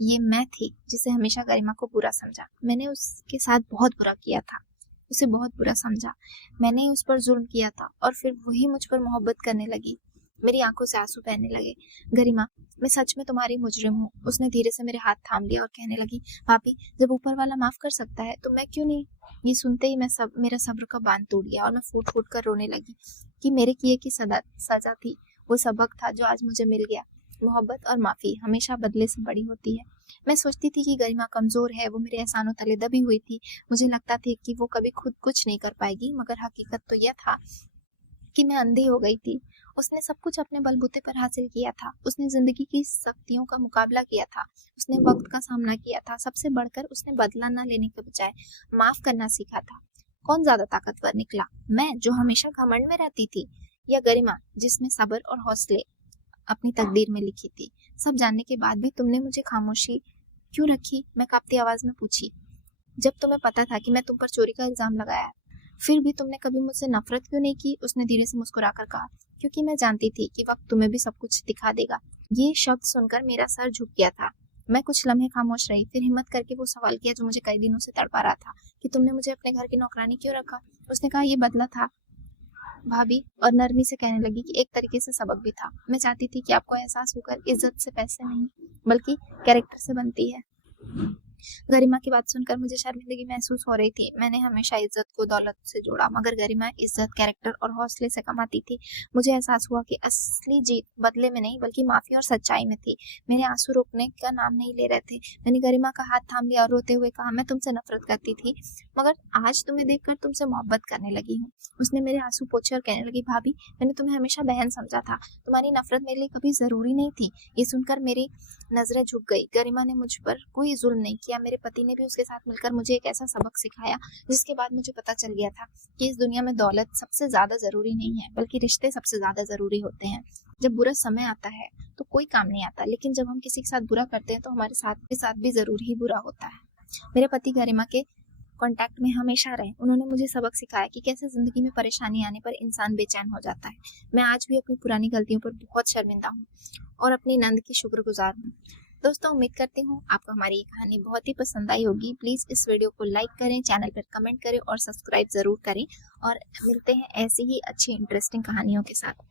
ये मैं थी जिसे हमेशा गरिमा को बुरा समझा। मैंने उसके साथ बहुत बुरा किया था, उसे बहुत बुरा समझा। मैंने उस पर जुल्म किया था और फिर वही मुझ पर मोहब्बत करने लगी। मेरी आंखों से आंसू बहने लगे। गरिमा, मैं सच में तुम्हारी मुजरिम हूँ। उसने धीरे से मेरे हाथ थाम लिया और कहने लगी, भाभी, जब ऊपर वाला माफ कर सकता है तो मैं क्यों नहीं? ये सुनते ही मेरा सब्र का बांध टूट गया और मैं फूट फूट कर रोने लगी कि मेरे किए की सजा थी, वो सबक था जो आज मुझे मिल गया। मोहब्बत और माफी हमेशा बदले से बड़ी होती है। मैं सोचती थी कि गरिमा कमजोर है, वो मेरे एहसानों तले दबी हुई थी। मुझे लगता था कि वो कभी खुद कुछ नहीं कर पाएगी, मगर हकीकत तो यह था कि मैं अंधी हो गई थी। उसने सब कुछ अपने बलबूते पर हासिल किया था। उसने जिंदगी की सख्तियों का मुकाबला किया था। उसने वक्त का सामना किया था। सबसे बढ़कर उसने बदला न लेने के बजाय माफ करना सीखा था। कौन ज्यादा ताकतवर निकला, मैं जो हमेशा घमंड में रहती थी, या गरिमा जिसमें सब्र और हौसले अपनी तकदीर में लिखी थी? सब जानने के बाद भी तुमने मुझे खामोशी क्यों रखी? मैं कांपती आवाज में पूछी। जब तुम्हें पता था कि मैं तुम पर चोरी का इल्जाम लगाया, फिर भी तुमने कभी मुझसे नफरत क्यों नहीं की? उसने धीरे से मुस्कुराकर कहा, क्योंकि मैं जानती थी कि वक्त तुम्हें भी सब कुछ दिखा देगा। ये शब्द सुनकर मेरा सर झुक गया था। मैं कुछ लम्हे खामोश रही, फिर हिम्मत करके वो सवाल किया जो मुझे कई दिनों से तड़पा रहा था कि तुमने मुझे अपने घर की नौकरानी क्यों रखा। उसने कहा, ये बदला था भाभी, और नरमी से कहने लगी कि एक तरीके से सबक भी था। मैं चाहती थी कि आपको एहसास होकर इज्जत से पैसे नहीं बल्कि कैरेक्टर से बनती है। गरिमा की बात सुनकर मुझे शर्मिंदगी महसूस हो रही थी। मैंने हमेशा इज्जत को दौलत से जोड़ा, मगर गरिमा इज्जत, कैरेक्टर और हौसले से कमाती थी। मुझे एहसास हुआ कि असली जीत बदले में नहीं बल्कि माफी और सच्चाई में थी। मेरे आंसू रोकने का नाम नहीं ले रहे थे। मैंने गरिमा का हाथ थाम लिया और रोते हुए कहा, मैं तुमसे नफरत करती थी, मगर आज तुम्हें देखकर तुमसे मोहब्बत करने लगी हूँ। उसने मेरे आंसू पोंछे और कहने लगी, भाभी, मैंने तुम्हें हमेशा बहन समझा था, तुम्हारी नफरत मेरे लिए कभी जरूरी नहीं थी। ये सुनकर मेरी नजरें झुक गई। गरिमा ने मुझ पर कोई जुल्म नहीं किया। मेरे पति ने भी उसके साथ मिलकर मुझे एक ऐसा सबक सिखाया जिसके बाद मुझे पता चल गया था कि इस दुनिया में दौलत सबसे ज्यादा जरूरी नहीं है बल्कि रिश्ते सबसे ज्यादा जरूरी होते हैं। जब बुरा समय आता है तो कोई काम नहीं आता, लेकिन जब हम किसी के साथ बुरा करते हैं तो हमारे साथ भी जरूर ही बुरा होता है। मेरे पति गरिमा के कांटेक्ट में हमेशा रहे। उन्होंने मुझे सबक सिखाया कि कैसे जिंदगी में परेशानी आने पर इंसान बेचैन हो जाता है। मैं आज भी अपनी पुरानी गलतियों पर बहुत शर्मिंदा हूँ और अपनी नंद की शुक्रगुजार हूँ। दोस्तों, उम्मीद करती हूँ आपको हमारी ये कहानी बहुत ही पसंद आई होगी। प्लीज इस वीडियो को लाइक करें, चैनल पर कमेंट करें और सब्सक्राइब जरूर करें, और मिलते हैं ऐसी ही अच्छी इंटरेस्टिंग कहानियों के साथ।